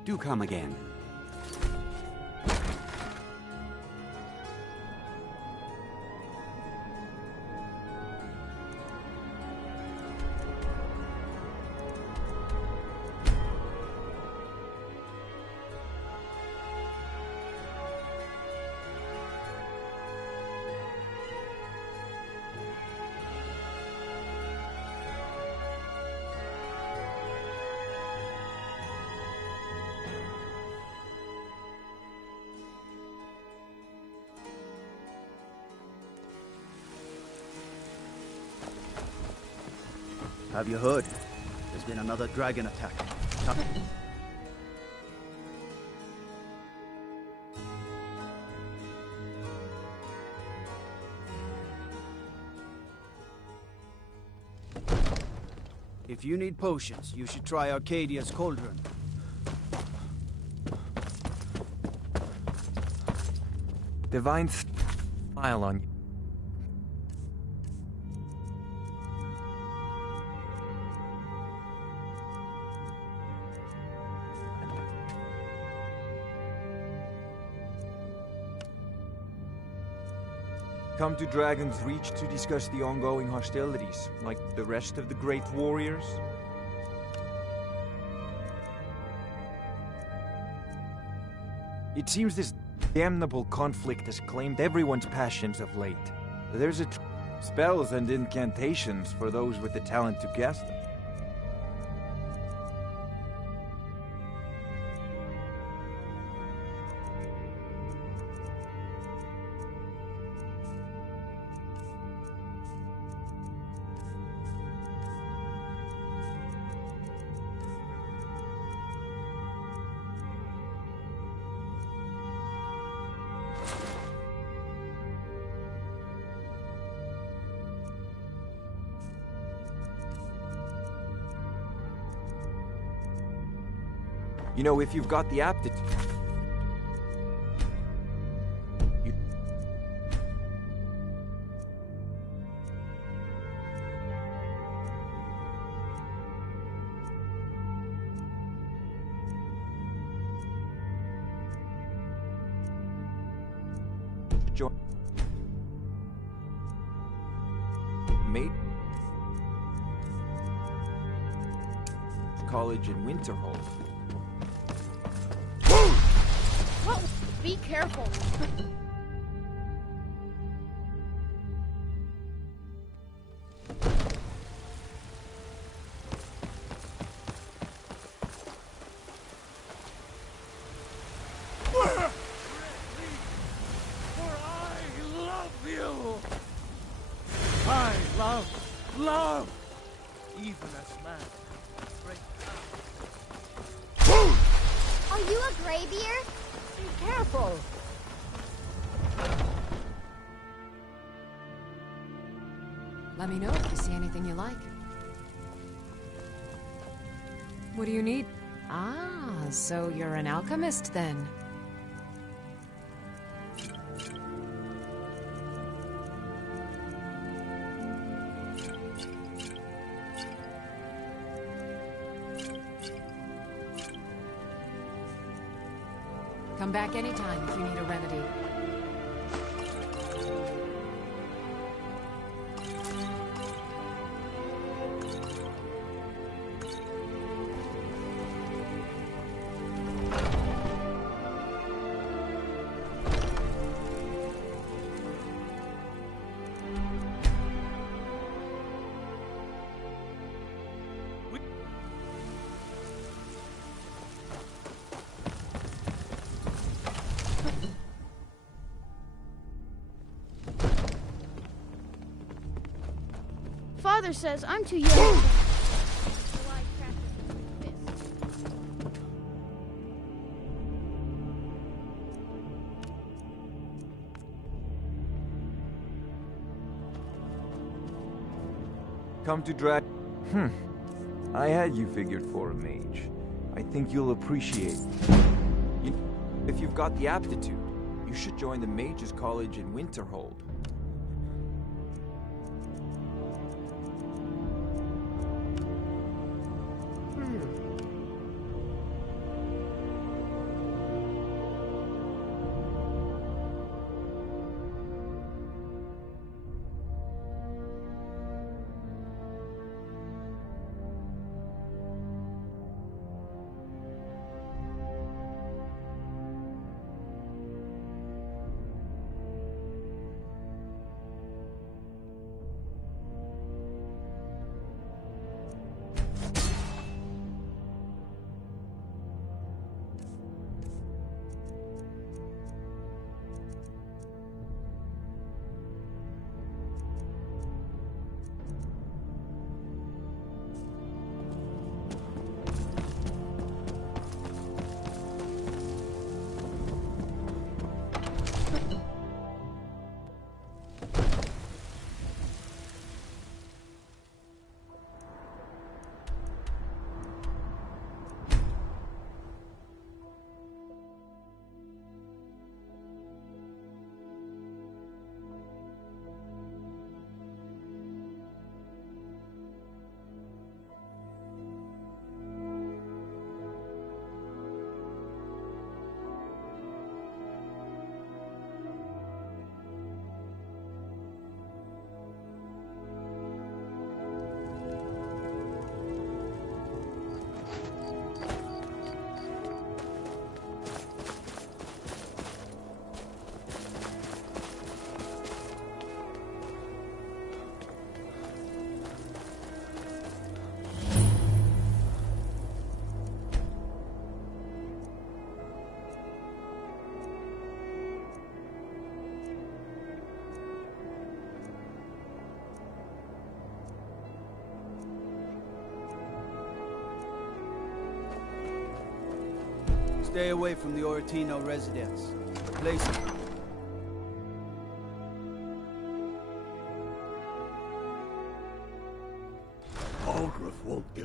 Do come again. Have you heard? There's been another dragon attack. If you need potions, you should try Arcadia's cauldron. Divine smile on you. Come to Dragon's Reach to discuss the ongoing hostilities, like the rest of the great warriors? It seems this damnable conflict has claimed everyone's passions of late. There's spells and incantations for those with the talent to cast them. You know, if you've got the aptitude... Join... Mate... College in Winterhold. Whoa! Be careful. Cry, love, love! Even as man. Are you a graybeard? Be careful! Let me know if you see anything you like. What do you need? Ah, so you're an alchemist then. Come back anytime if you need a remedy. Father says I'm too young. So I practice fist. Come to drag... I had you figured for a mage. I think you'll appreciate... If you've got the aptitude, you should join the Mages College in Winterhold. Stay away from the Oratino residence. Place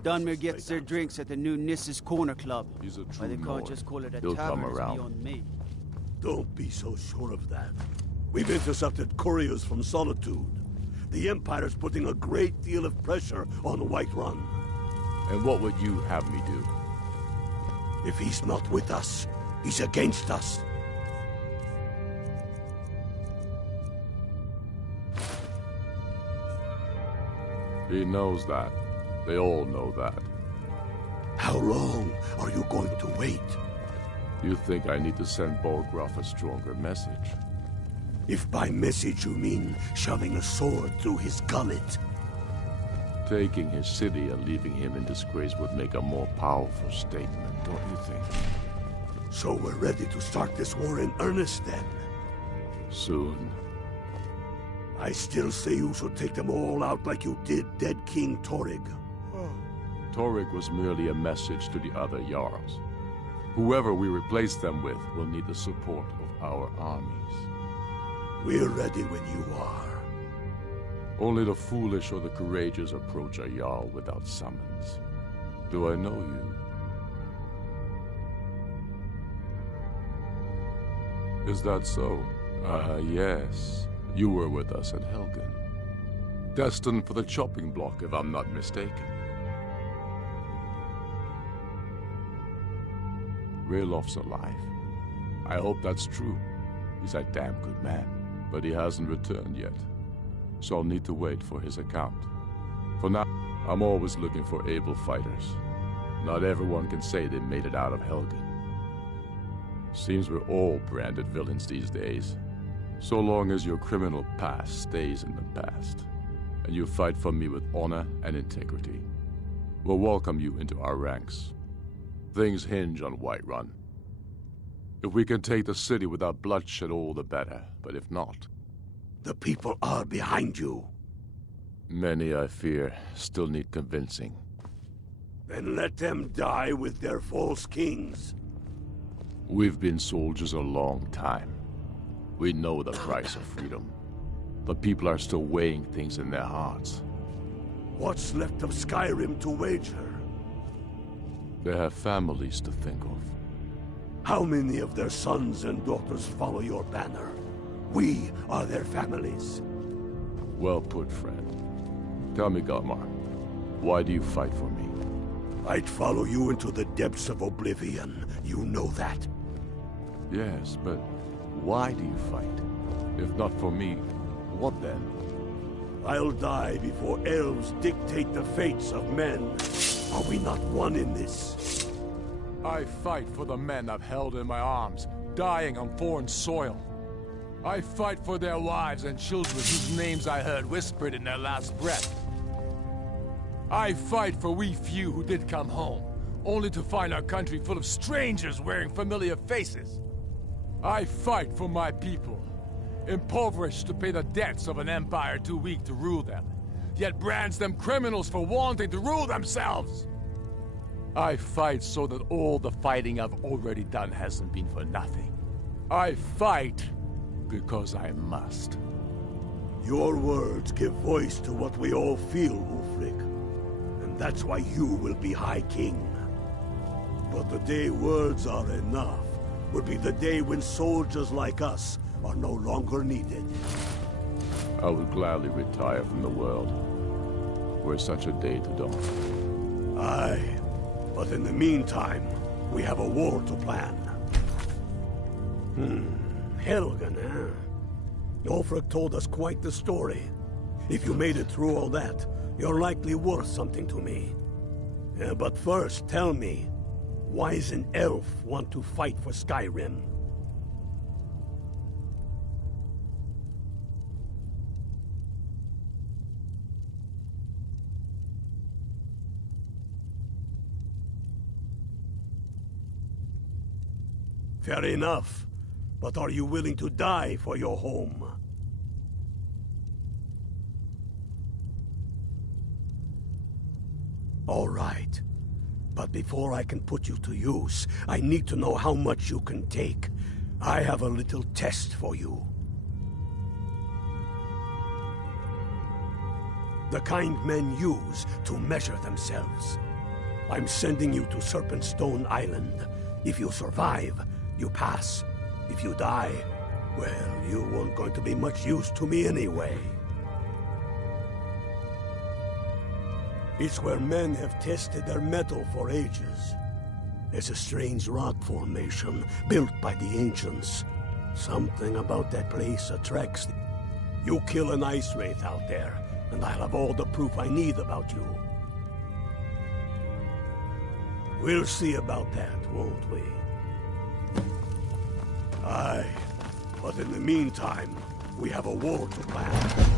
Dunmer gets their drinks at the new Nissa's Corner Club. He's a true Why they can't Nord. just call it a He'll come tavern is around. beyond me. Don't be so sure of that. We've intercepted couriers from Solitude. The Empire's putting a great deal of pressure on Whiterun. And what would you have me do? If he's not with us, he's against us. He knows that. They all know that. How long are you going to wait? You think I need to send Bolgraf a stronger message? If by message you mean shoving a sword through his gullet. Taking his city and leaving him in disgrace would make a more powerful statement, don't you think? So we're ready to start this war in earnest then? Soon. I still say you should take them all out like you did dead King Torrig. Torrig was merely a message to the other Jarls. Whoever we replace them with will need the support of our armies. We're ready when you are. Only the foolish or the courageous approach a Jarl without summons. Do I know you? Is that so? Yes. You were with us at Helgen. Destined for the chopping block, if I'm not mistaken. Raylof's alive. I hope that's true. He's a damn good man, but he hasn't returned yet. So I'll need to wait for his account. For now, I'm always looking for able fighters. Not everyone can say they made it out of Helgen. Seems we're all branded villains these days. So long as your criminal past stays in the past, and you fight for me with honor and integrity, we'll welcome you into our ranks. Things hinge on Whiterun. If we can take the city without bloodshed, all the better, but if not... The people are behind you. Many, I fear, still need convincing. Then let them die with their false kings. We've been soldiers a long time. We know the price of freedom. The people are still weighing things in their hearts. What's left of Skyrim to wager? They have families to think of. How many of their sons and daughters follow your banner? We are their families. Well put, friend. Tell me, Galmar, why do you fight for me? I'd follow you into the depths of oblivion. You know that. Yes, but why do you fight? If not for me, what then? I'll die before elves dictate the fates of men. Are we not one in this? I fight for the men I've held in my arms, dying on foreign soil. I fight for their wives and children whose names I heard whispered in their last breath. I fight for we few who did come home, only to find our country full of strangers wearing familiar faces. I fight for my people, impoverished to pay the debts of an empire too weak to rule them, yet brands them criminals for wanting to rule themselves. I fight so that all the fighting I've already done hasn't been for nothing. I fight because I must. Your words give voice to what we all feel, Ulfric. And that's why you will be High King. But the day words are enough will be the day when soldiers like us are no longer needed. I would gladly retire from the world, were such a day to dawn. Aye, but in the meantime, we have a war to plan. Helgen, eh? Ulfric told us quite the story. If you made it through all that, you're likely worth something to me. But first, tell me, why does an elf want to fight for Skyrim? Fair enough. But are you willing to die for your home? All right. But before I can put you to use, I need to know how much you can take. I have a little test for you. The kind men use to measure themselves. I'm sending you to Serpentstone Island. If you survive, you pass. If you die, well, you weren't going to be much use to me anyway. It's where men have tested their metal for ages. It's a strange rock formation built by the ancients. Something about that place attracts them. You kill an ice wraith out there, and I'll have all the proof I need about you. We'll see about that, won't we? Aye, but in the meantime, we have a war to plan.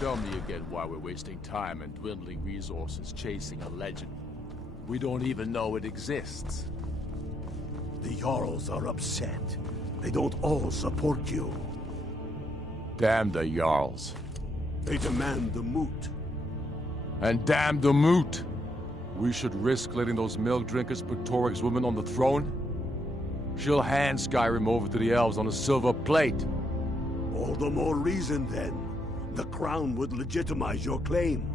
Tell me again why we're wasting time and dwindling resources chasing a legend. We don't even know it exists. The Jarls are upset. They don't all support you. Damn the Jarls. They demand the moot. And damn the moot! We should risk letting those milk drinkers put Torag's woman on the throne? She'll hand Skyrim over to the elves on a silver plate. All the more reason, then. The crown would legitimize your claim.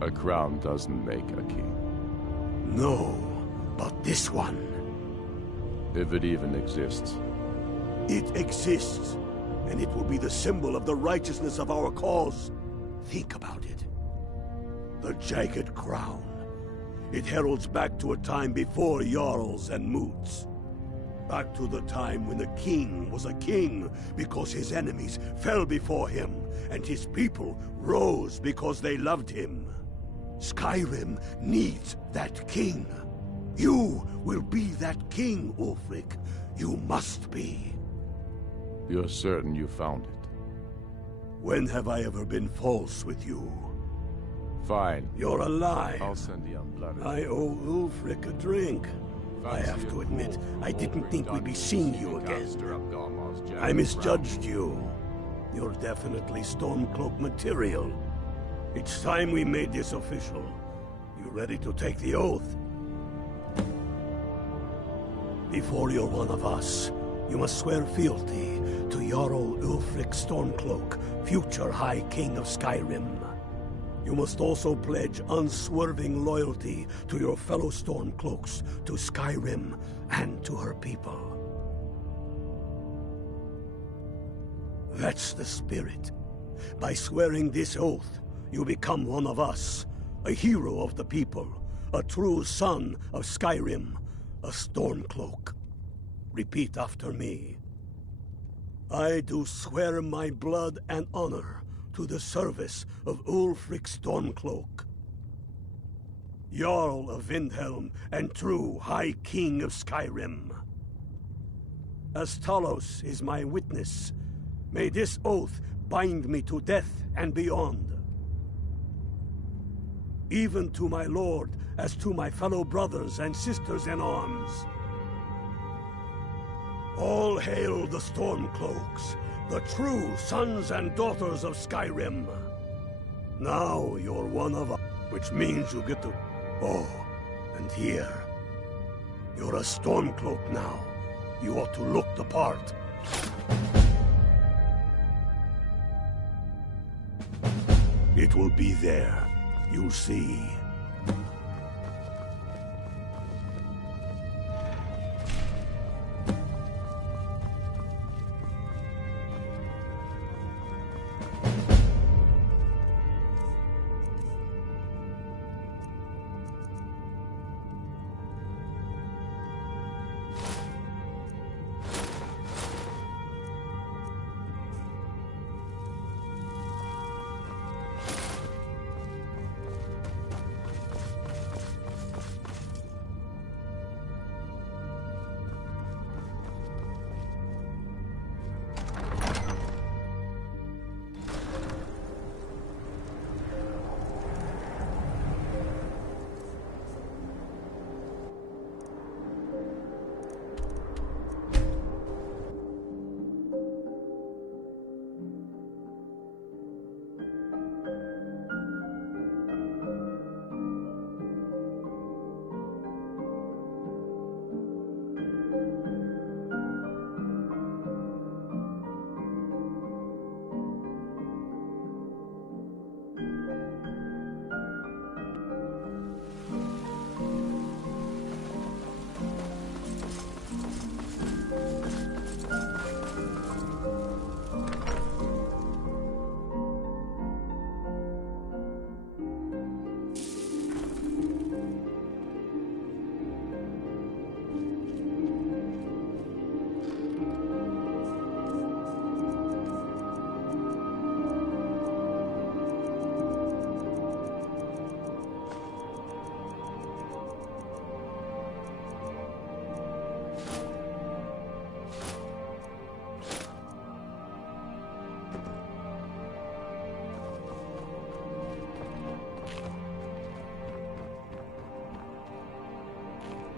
A crown doesn't make a king. No, but this one. If it even exists. It exists, and it will be the symbol of the righteousness of our cause. Think about it. The jagged crown. It heralds back to a time before Jarls and Moots. Back to the time when the king was a king because his enemies fell before him, and his people rose because they loved him. Skyrim needs that king. You will be that king, Ulfric. You must be. You're certain you found it? When have I ever been false with you? Fine. You're alive. I'll send the unblooded. I owe Ulfric a drink. I have to admit, I didn't think we'd be seeing you again. I misjudged you. You're definitely Stormcloak material. It's time we made this official. You ready to take the oath? Before you're one of us, you must swear fealty to Jarl Ulfric Stormcloak, future High King of Skyrim. You must also pledge unswerving loyalty to your fellow Stormcloaks, to Skyrim, and to her people. That's the spirit. By swearing this oath, you become one of us, a hero of the people, a true son of Skyrim, a Stormcloak. Repeat after me. I do swear my blood and honor to the service of Ulfric Stormcloak, Jarl of Windhelm and true High King of Skyrim. As Talos is my witness, may this oath bind me to death and beyond. Even to my lord, as to my fellow brothers and sisters in arms. All hail the Stormcloaks, the true sons and daughters of Skyrim. Now you're one of us, which means you get to... Oh, and here. You're a Stormcloak now. You ought to look the part. It will be there. You'll see.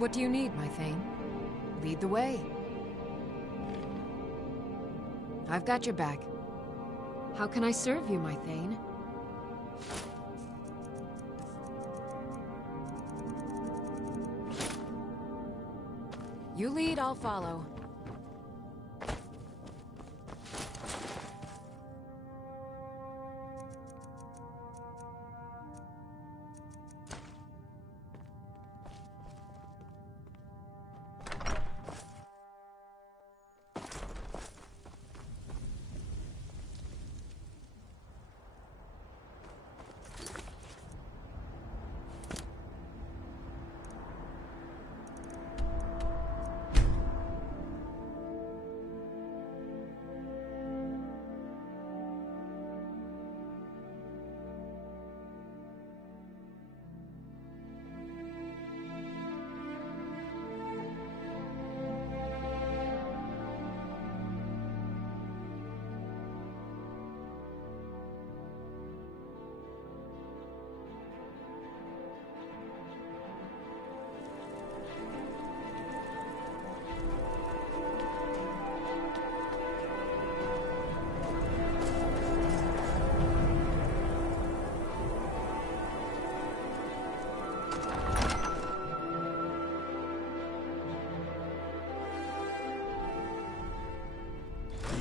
What do you need, my Thane? Lead the way. I've got your back. How can I serve you, my Thane? You lead, I'll follow.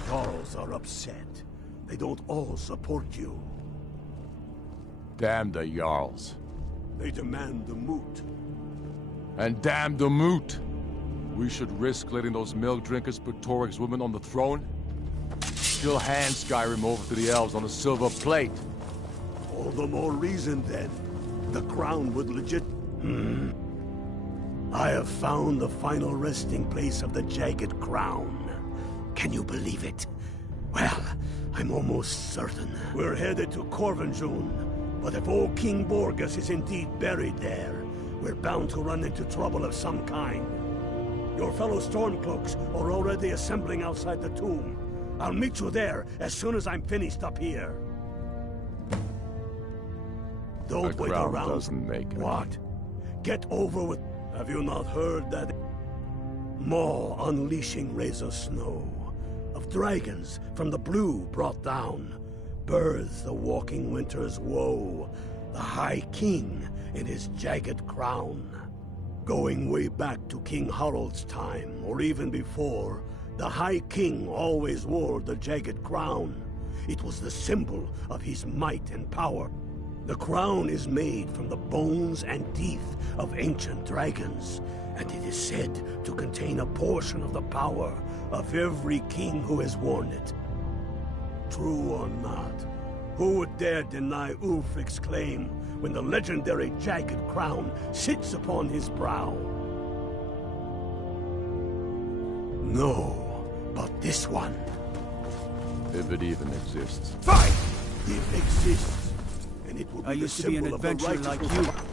Jarls are upset. They don't all support you. Damn the Jarls. They demand the moot. And damn the moot! We should risk letting those milk drinkers put Toryg's women on the throne? Still hand Skyrim over to the elves on a silver plate. All the more reason, then. The crown would legit... I have found the final resting place of the Jagged Crown. Can you believe it? Well, I'm almost certain. We're headed to Corvinjune, but if old King Borgus is indeed buried there, we're bound to run into trouble of some kind. Your fellow Stormcloaks are already assembling outside the tomb. I'll meet you there as soon as I'm finished up here. Don't wait around. Doesn't make it. What? Get over with... Have you not heard that... Maw unleashing rays of snow, of dragons from the blue brought down, births the walking winter's woe, the High King in his jagged crown. Going way back to King Harald's time, or even before, the High King always wore the jagged crown. It was the symbol of his might and power. The crown is made from the bones and teeth of ancient dragons, and it is said to contain a portion of the power of every king who has worn it. True or not, who would dare deny Ulfric's claim when the legendary jagged crown sits upon his brow? No, but this one. If it even exists. Fight! It exists. And it will be I the used to be an symbol of the adventurer like righteousness you. of...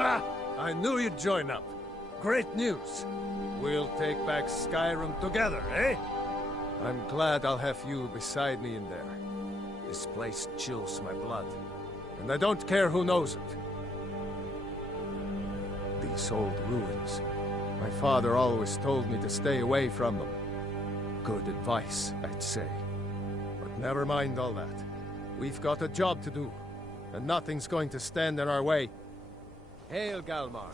Ha! I knew you'd join up. Great news. We'll take back Skyrim together, eh? I'm glad I'll have you beside me in there. This place chills my blood, and I don't care who knows it. These old ruins. My father always told me to stay away from them. Good advice, I'd say. But never mind all that. We've got a job to do, and nothing's going to stand in our way. Hail, Galmar.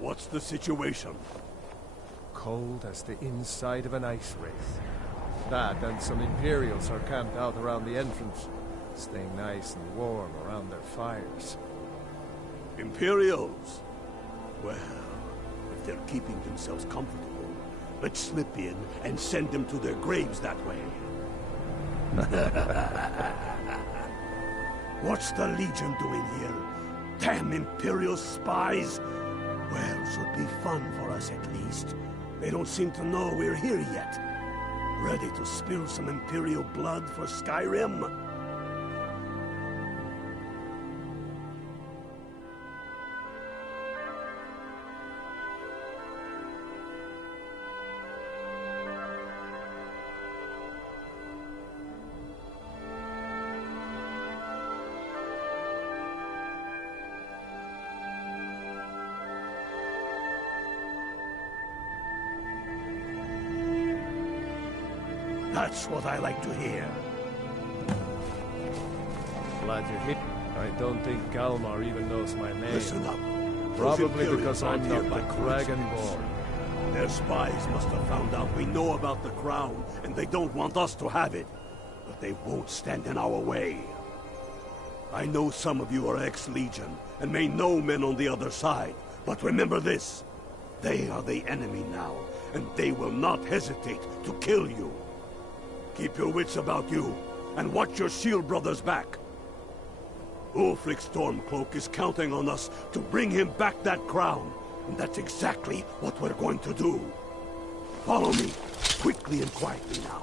What's the situation? Cold as the inside of an ice wraith. That and some Imperials are camped out around the entrance, staying nice and warm around their fires. Imperials? Well, if they're keeping themselves comfortable, let's slip in and send them to their graves that way. What's the Legion doing here? Damn Imperial spies! Well, should be fun for us at least. They don't seem to know we're here yet. Ready to spill some Imperial blood for Skyrim? That's what I like to hear. Glad you're here. I don't think Galmar even knows my name. Listen up. Probably because I'm not the Dragonborn. Their spies must have found out we know about the crown, and they don't want us to have it. But they won't stand in our way. I know some of you are ex-Legion, and may know men on the other side. But remember this. They are the enemy now, and they will not hesitate to kill you. Keep your wits about you, and watch your shield brothers back. Ulfric Stormcloak is counting on us to bring him back that crown, and that's exactly what we're going to do. Follow me, quickly and quietly now.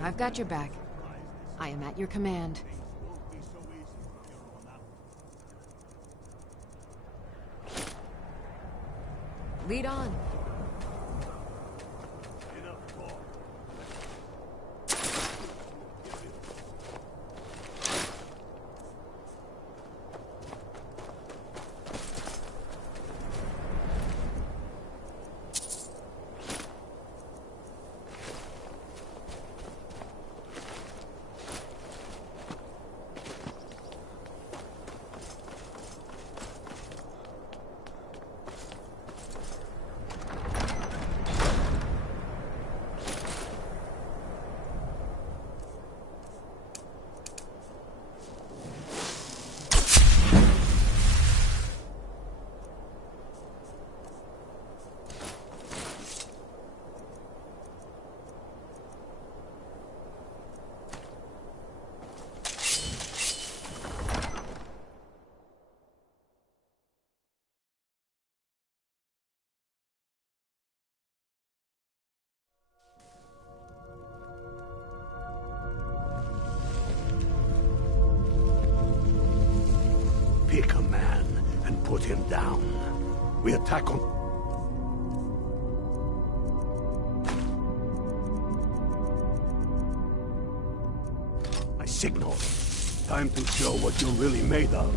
I've got your back. I am at your command. Lead on. him down. We attack on... I signal. Time to show what you're really made of.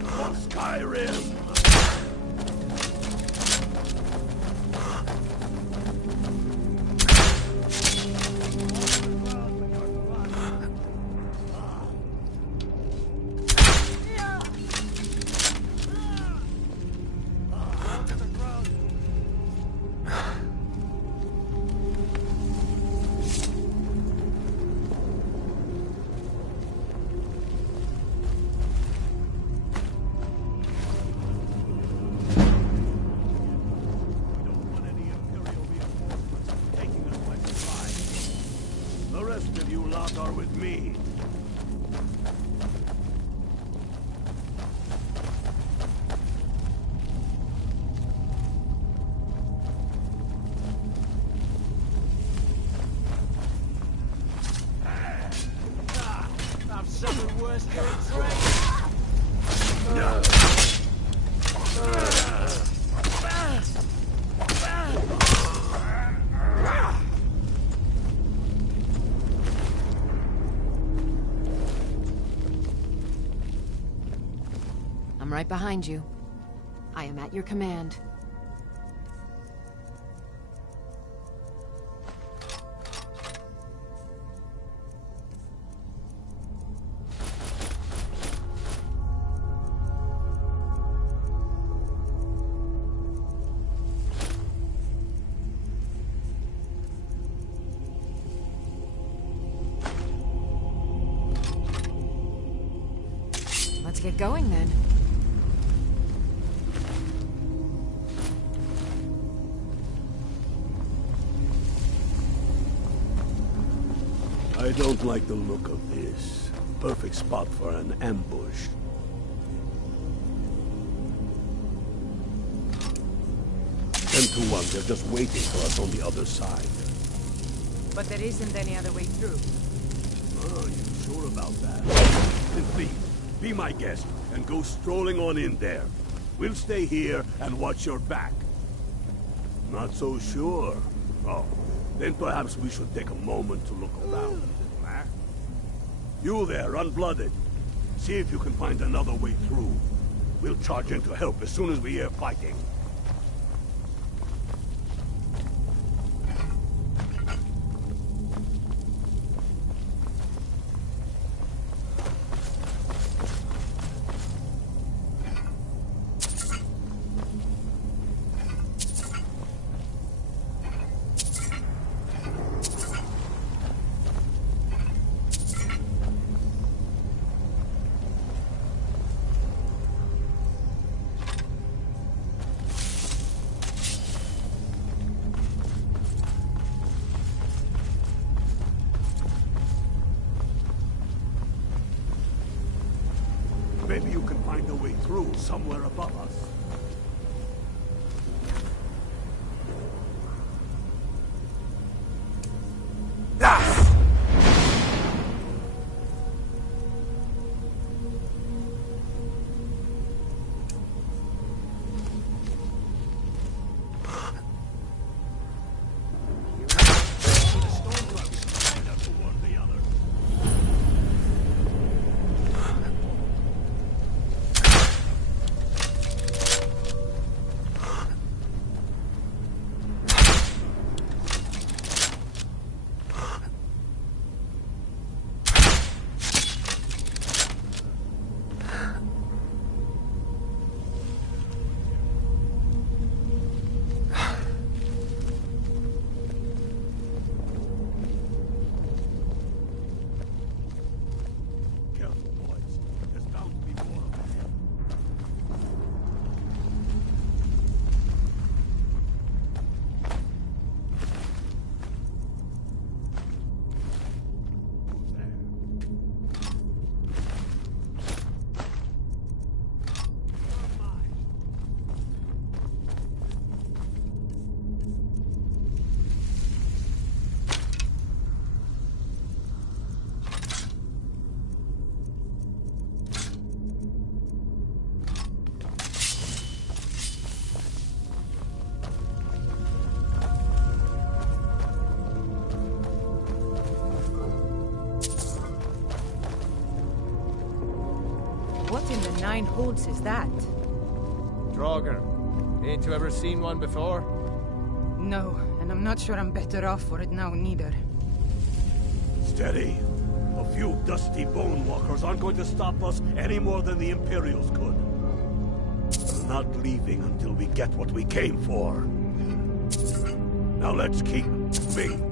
For Skyrim! I'm right behind you. I am at your command. Let's get going then. I don't like the look of this. Perfect spot for an ambush. 10 to 1, they're just waiting for us on the other side. But there isn't any other way through. Oh, you sure about that? Then please, be my guest and go strolling on in there. We'll stay here and watch your back. Not so sure. Oh, then perhaps we should take a moment to look around. You there, unblooded. See if you can find another way through. We'll charge in to help as soon as we hear fighting. Maybe you can find a way through somewhere above us. nine holds is that? Draugr, ain't you ever seen one before? No, and I'm not sure I'm better off for it now, neither. Steady. A few dusty bone walkers aren't going to stop us any more than the Imperials could. We're not leaving until we get what we came for. Now let's keep moving.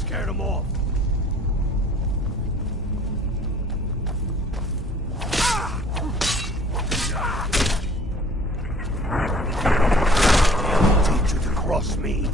Scared them off. Teach you to cross me.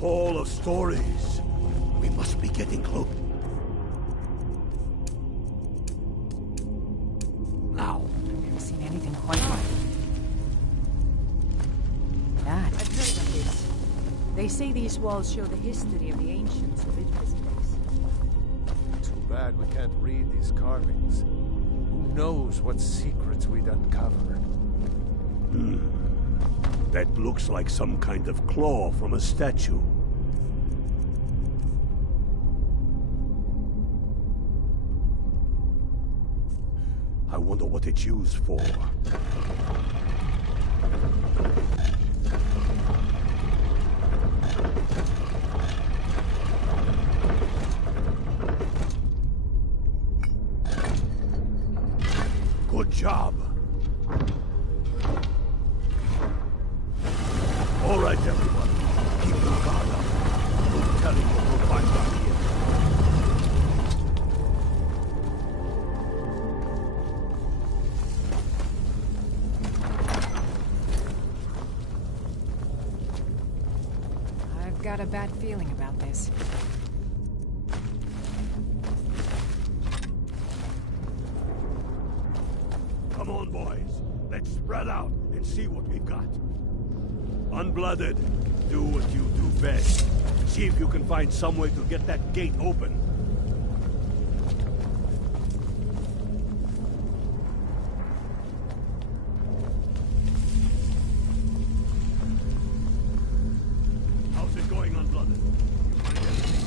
Hall of Stories. We must be getting close. Now. I've never seen anything quite like that. I've heard of this. They say these walls show the history of the ancients who lived this place. Too bad we can't read these carvings. Who knows what secrets we'd uncover? That looks like some kind of claw from a statue. I wonder what it's used for. Good job. All right, everyone. Keep your guard up. No telling what we'll find out here. I've got a bad feeling about this. Come on, boys. Let's spread out and see what we've got. Unblooded, do what you do best. See if you can find some way to get that gate open. How's it going, Unblooded? You find anything?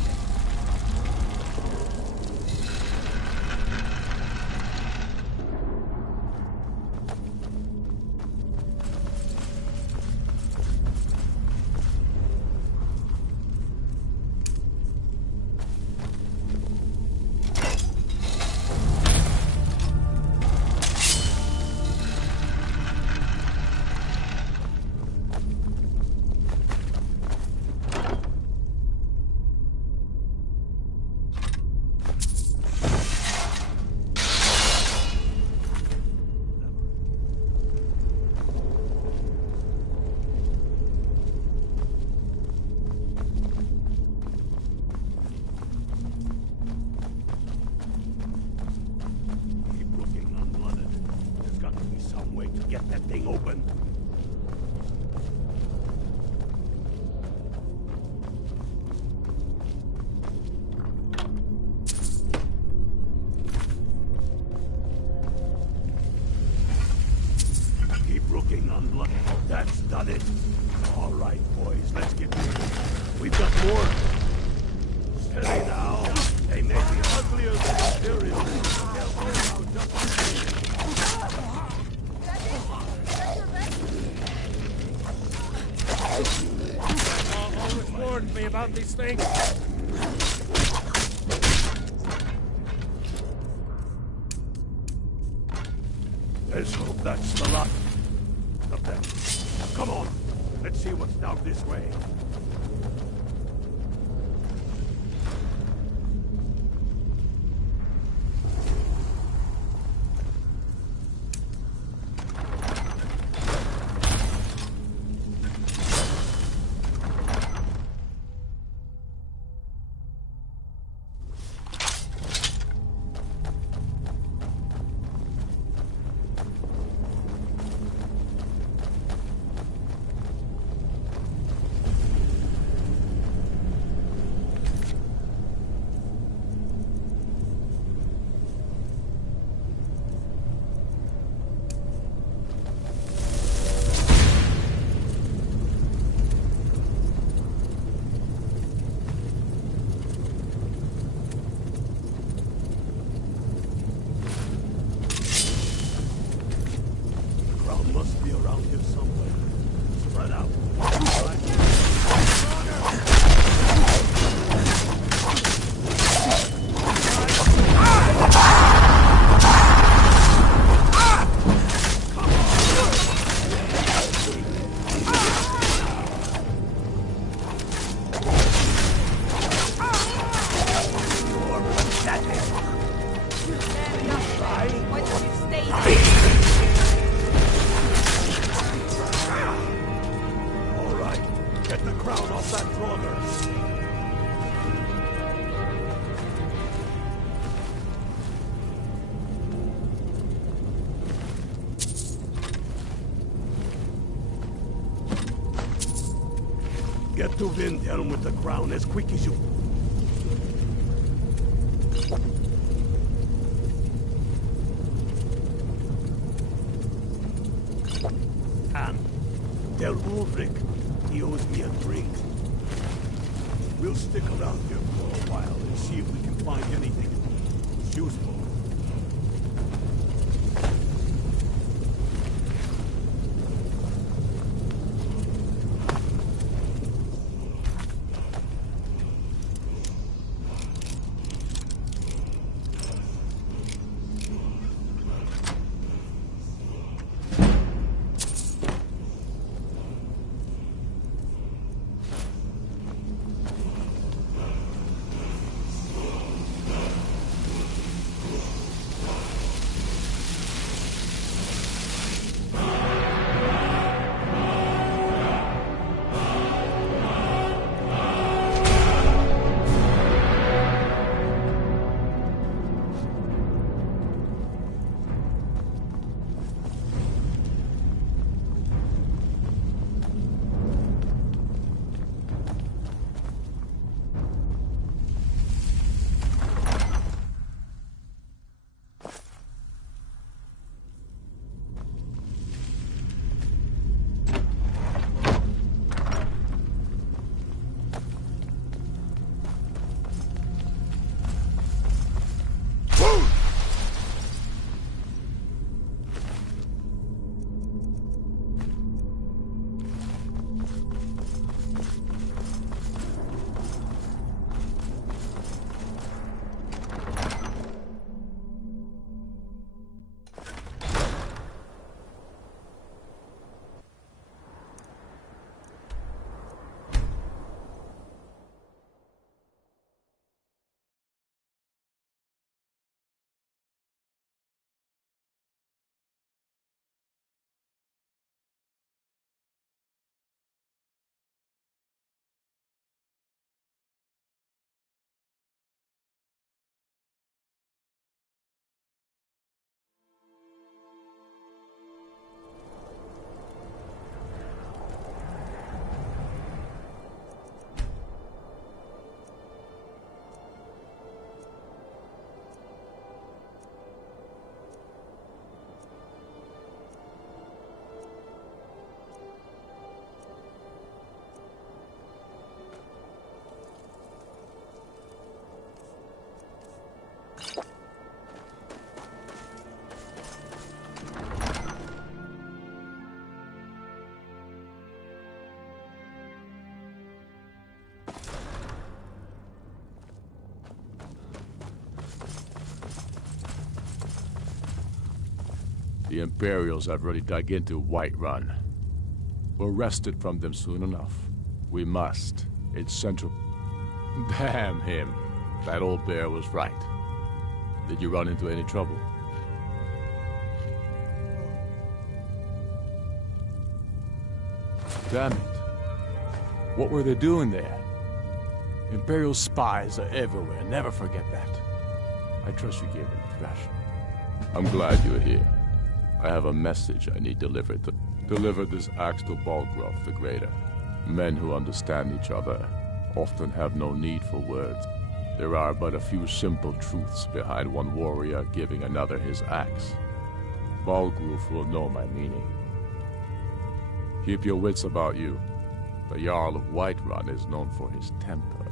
Get that thing open. Keep looking, Unblooded. That's done it. All right, boys, let's get moving. We've got more. Steady now. They may be uglier than Imperials. They'll go out just the same. Grandma always warned me about these things. Let's hope that's the lot of them. Come on, let's see what's down this way. Get to Windhelm with the crown as quick as you... And tell Ulrich he owes me a drink. We'll stick around here for a while and see if we can find anything useful. The Imperials have already dug into Whiterun. We'll wrest it from them soon enough. We must. It's central. Damn him. That old bear was right. Did you run into any trouble? Damn it. What were they doing there? Imperial spies are everywhere. Never forget that. I trust you gave them a thrashing. I'm glad you're here. I have a message I need delivered. Deliver this axe to Balgraf the Greater. Men who understand each other often have no need for words. There are but a few simple truths behind one warrior giving another his axe. Balgraf will know my meaning. Keep your wits about you. The Jarl of Whiterun is known for his temper.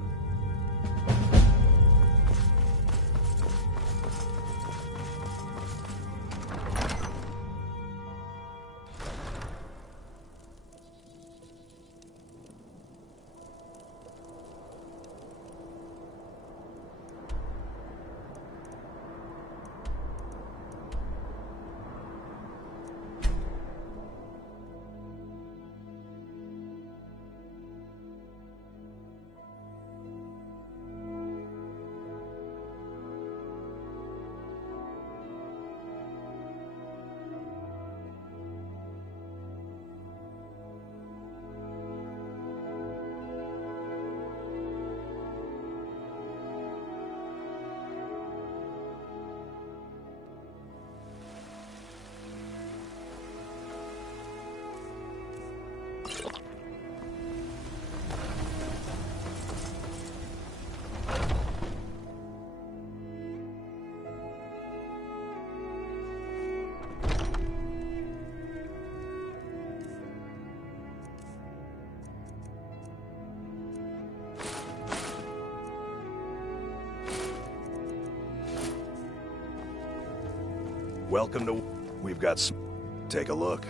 Welcome to... We've got some... Take a look.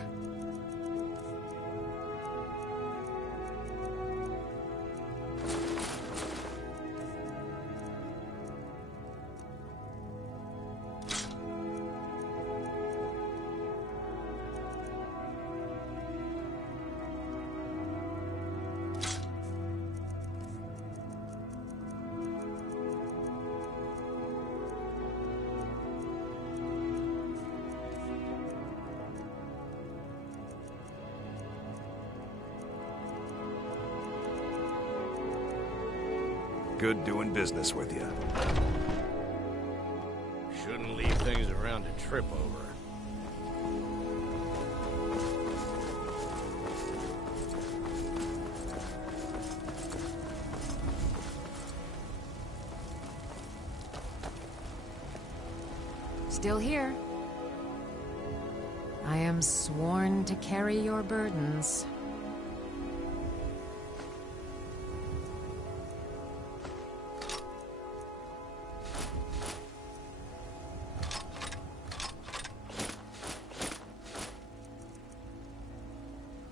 Good doing business with you. Shouldn't leave things around to trip over. Still here. I am sworn to carry your burdens.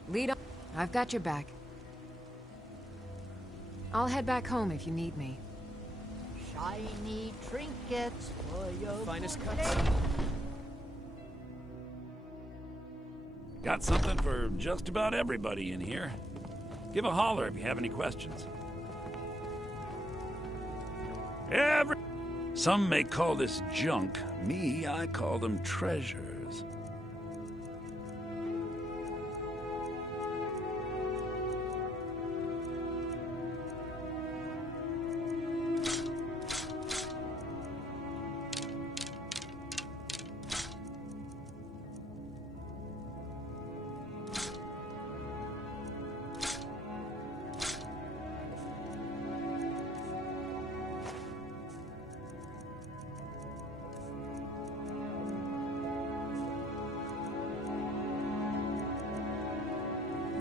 Lead on. I've got your back. I'll head back home if you need me. Shiny trinkets for your finest good cuts. lady. Got something for just about everybody in here. Give a holler if you have any questions. Some may call this junk. Me, I call them treasures.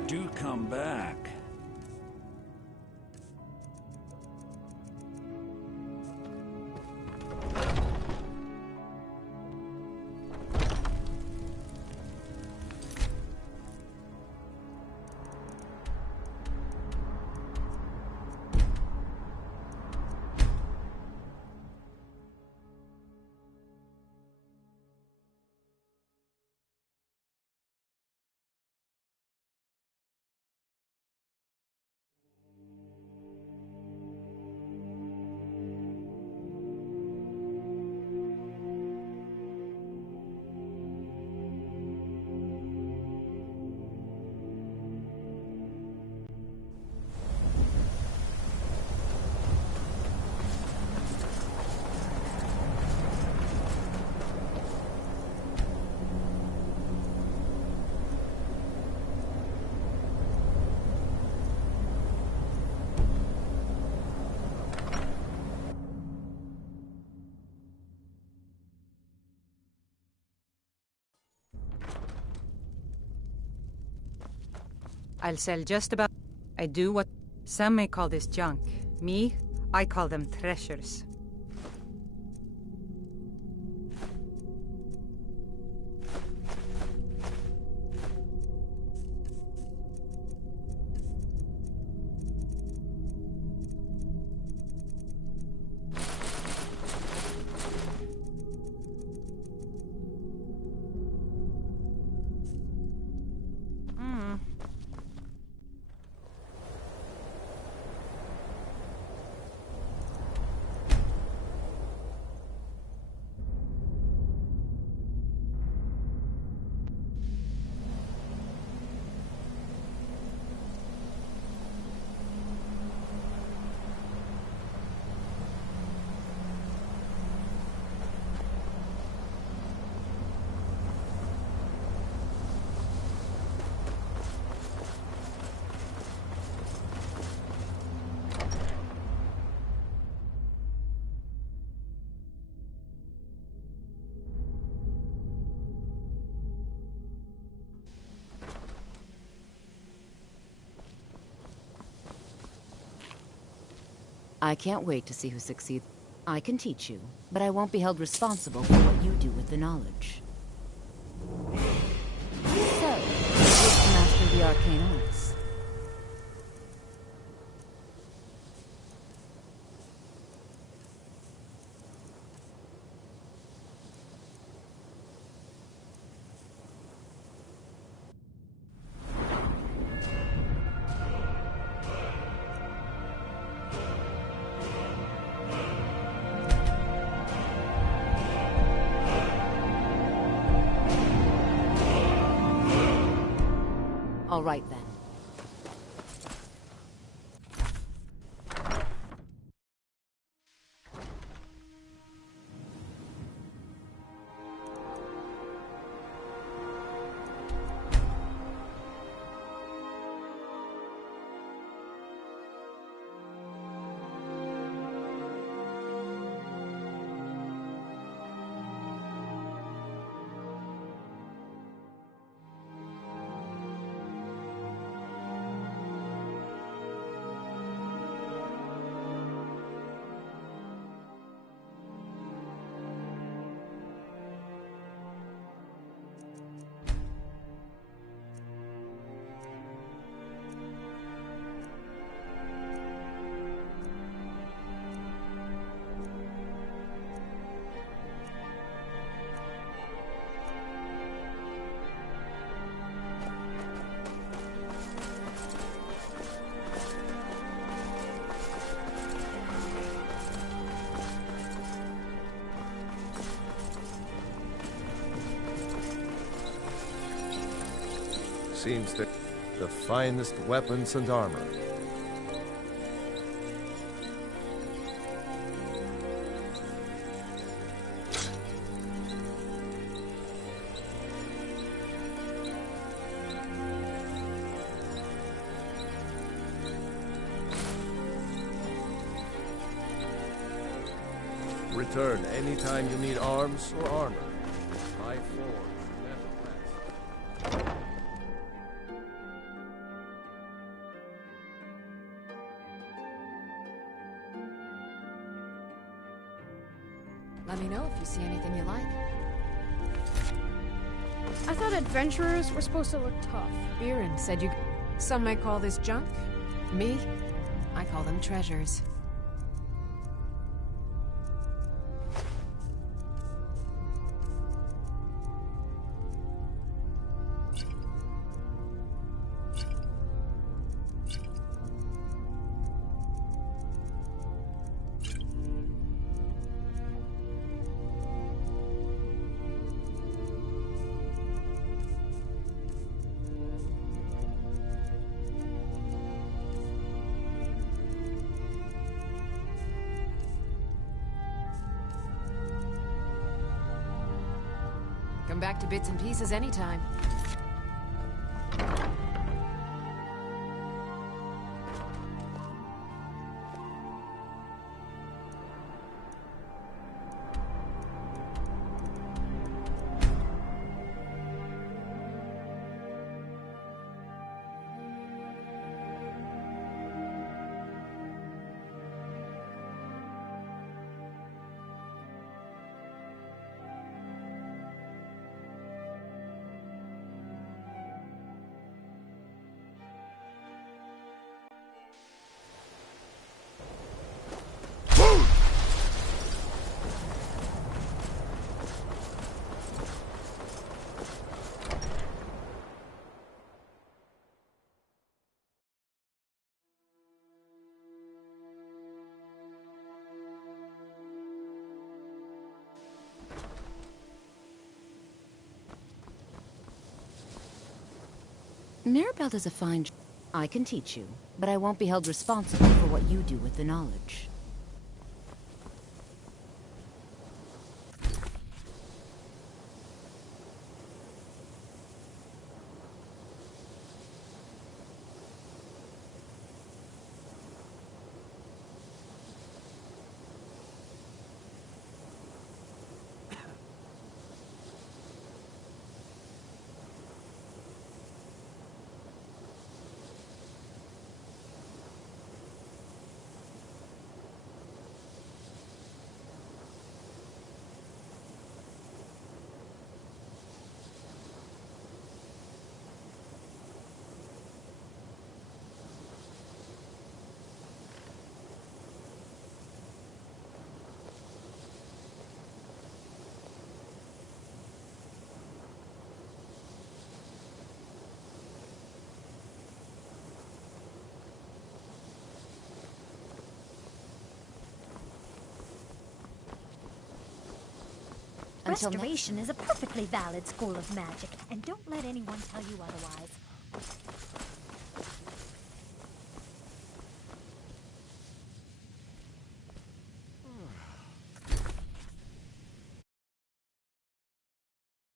Do come back. I'll sell just about... I do what... Some may call this junk. Me, I call them treasures. I can't wait to see who succeeds. I can teach you, but I won't be held responsible for what you do with the knowledge. So, who's to master the arcane arts? All right, then. Seems that the finest weapons and armor. Return anytime you need arms or armor. High floor. Let me know if you see anything you like. I thought adventurers were supposed to look tough. Biren said you... Some might call this junk. Me, I call them treasures. Come back to bits and pieces anytime. conveyor belt is a fine... I can teach you, but I won't be held responsible for what you do with the knowledge. Restoration is a perfectly valid school of magic, and don't let anyone tell you otherwise.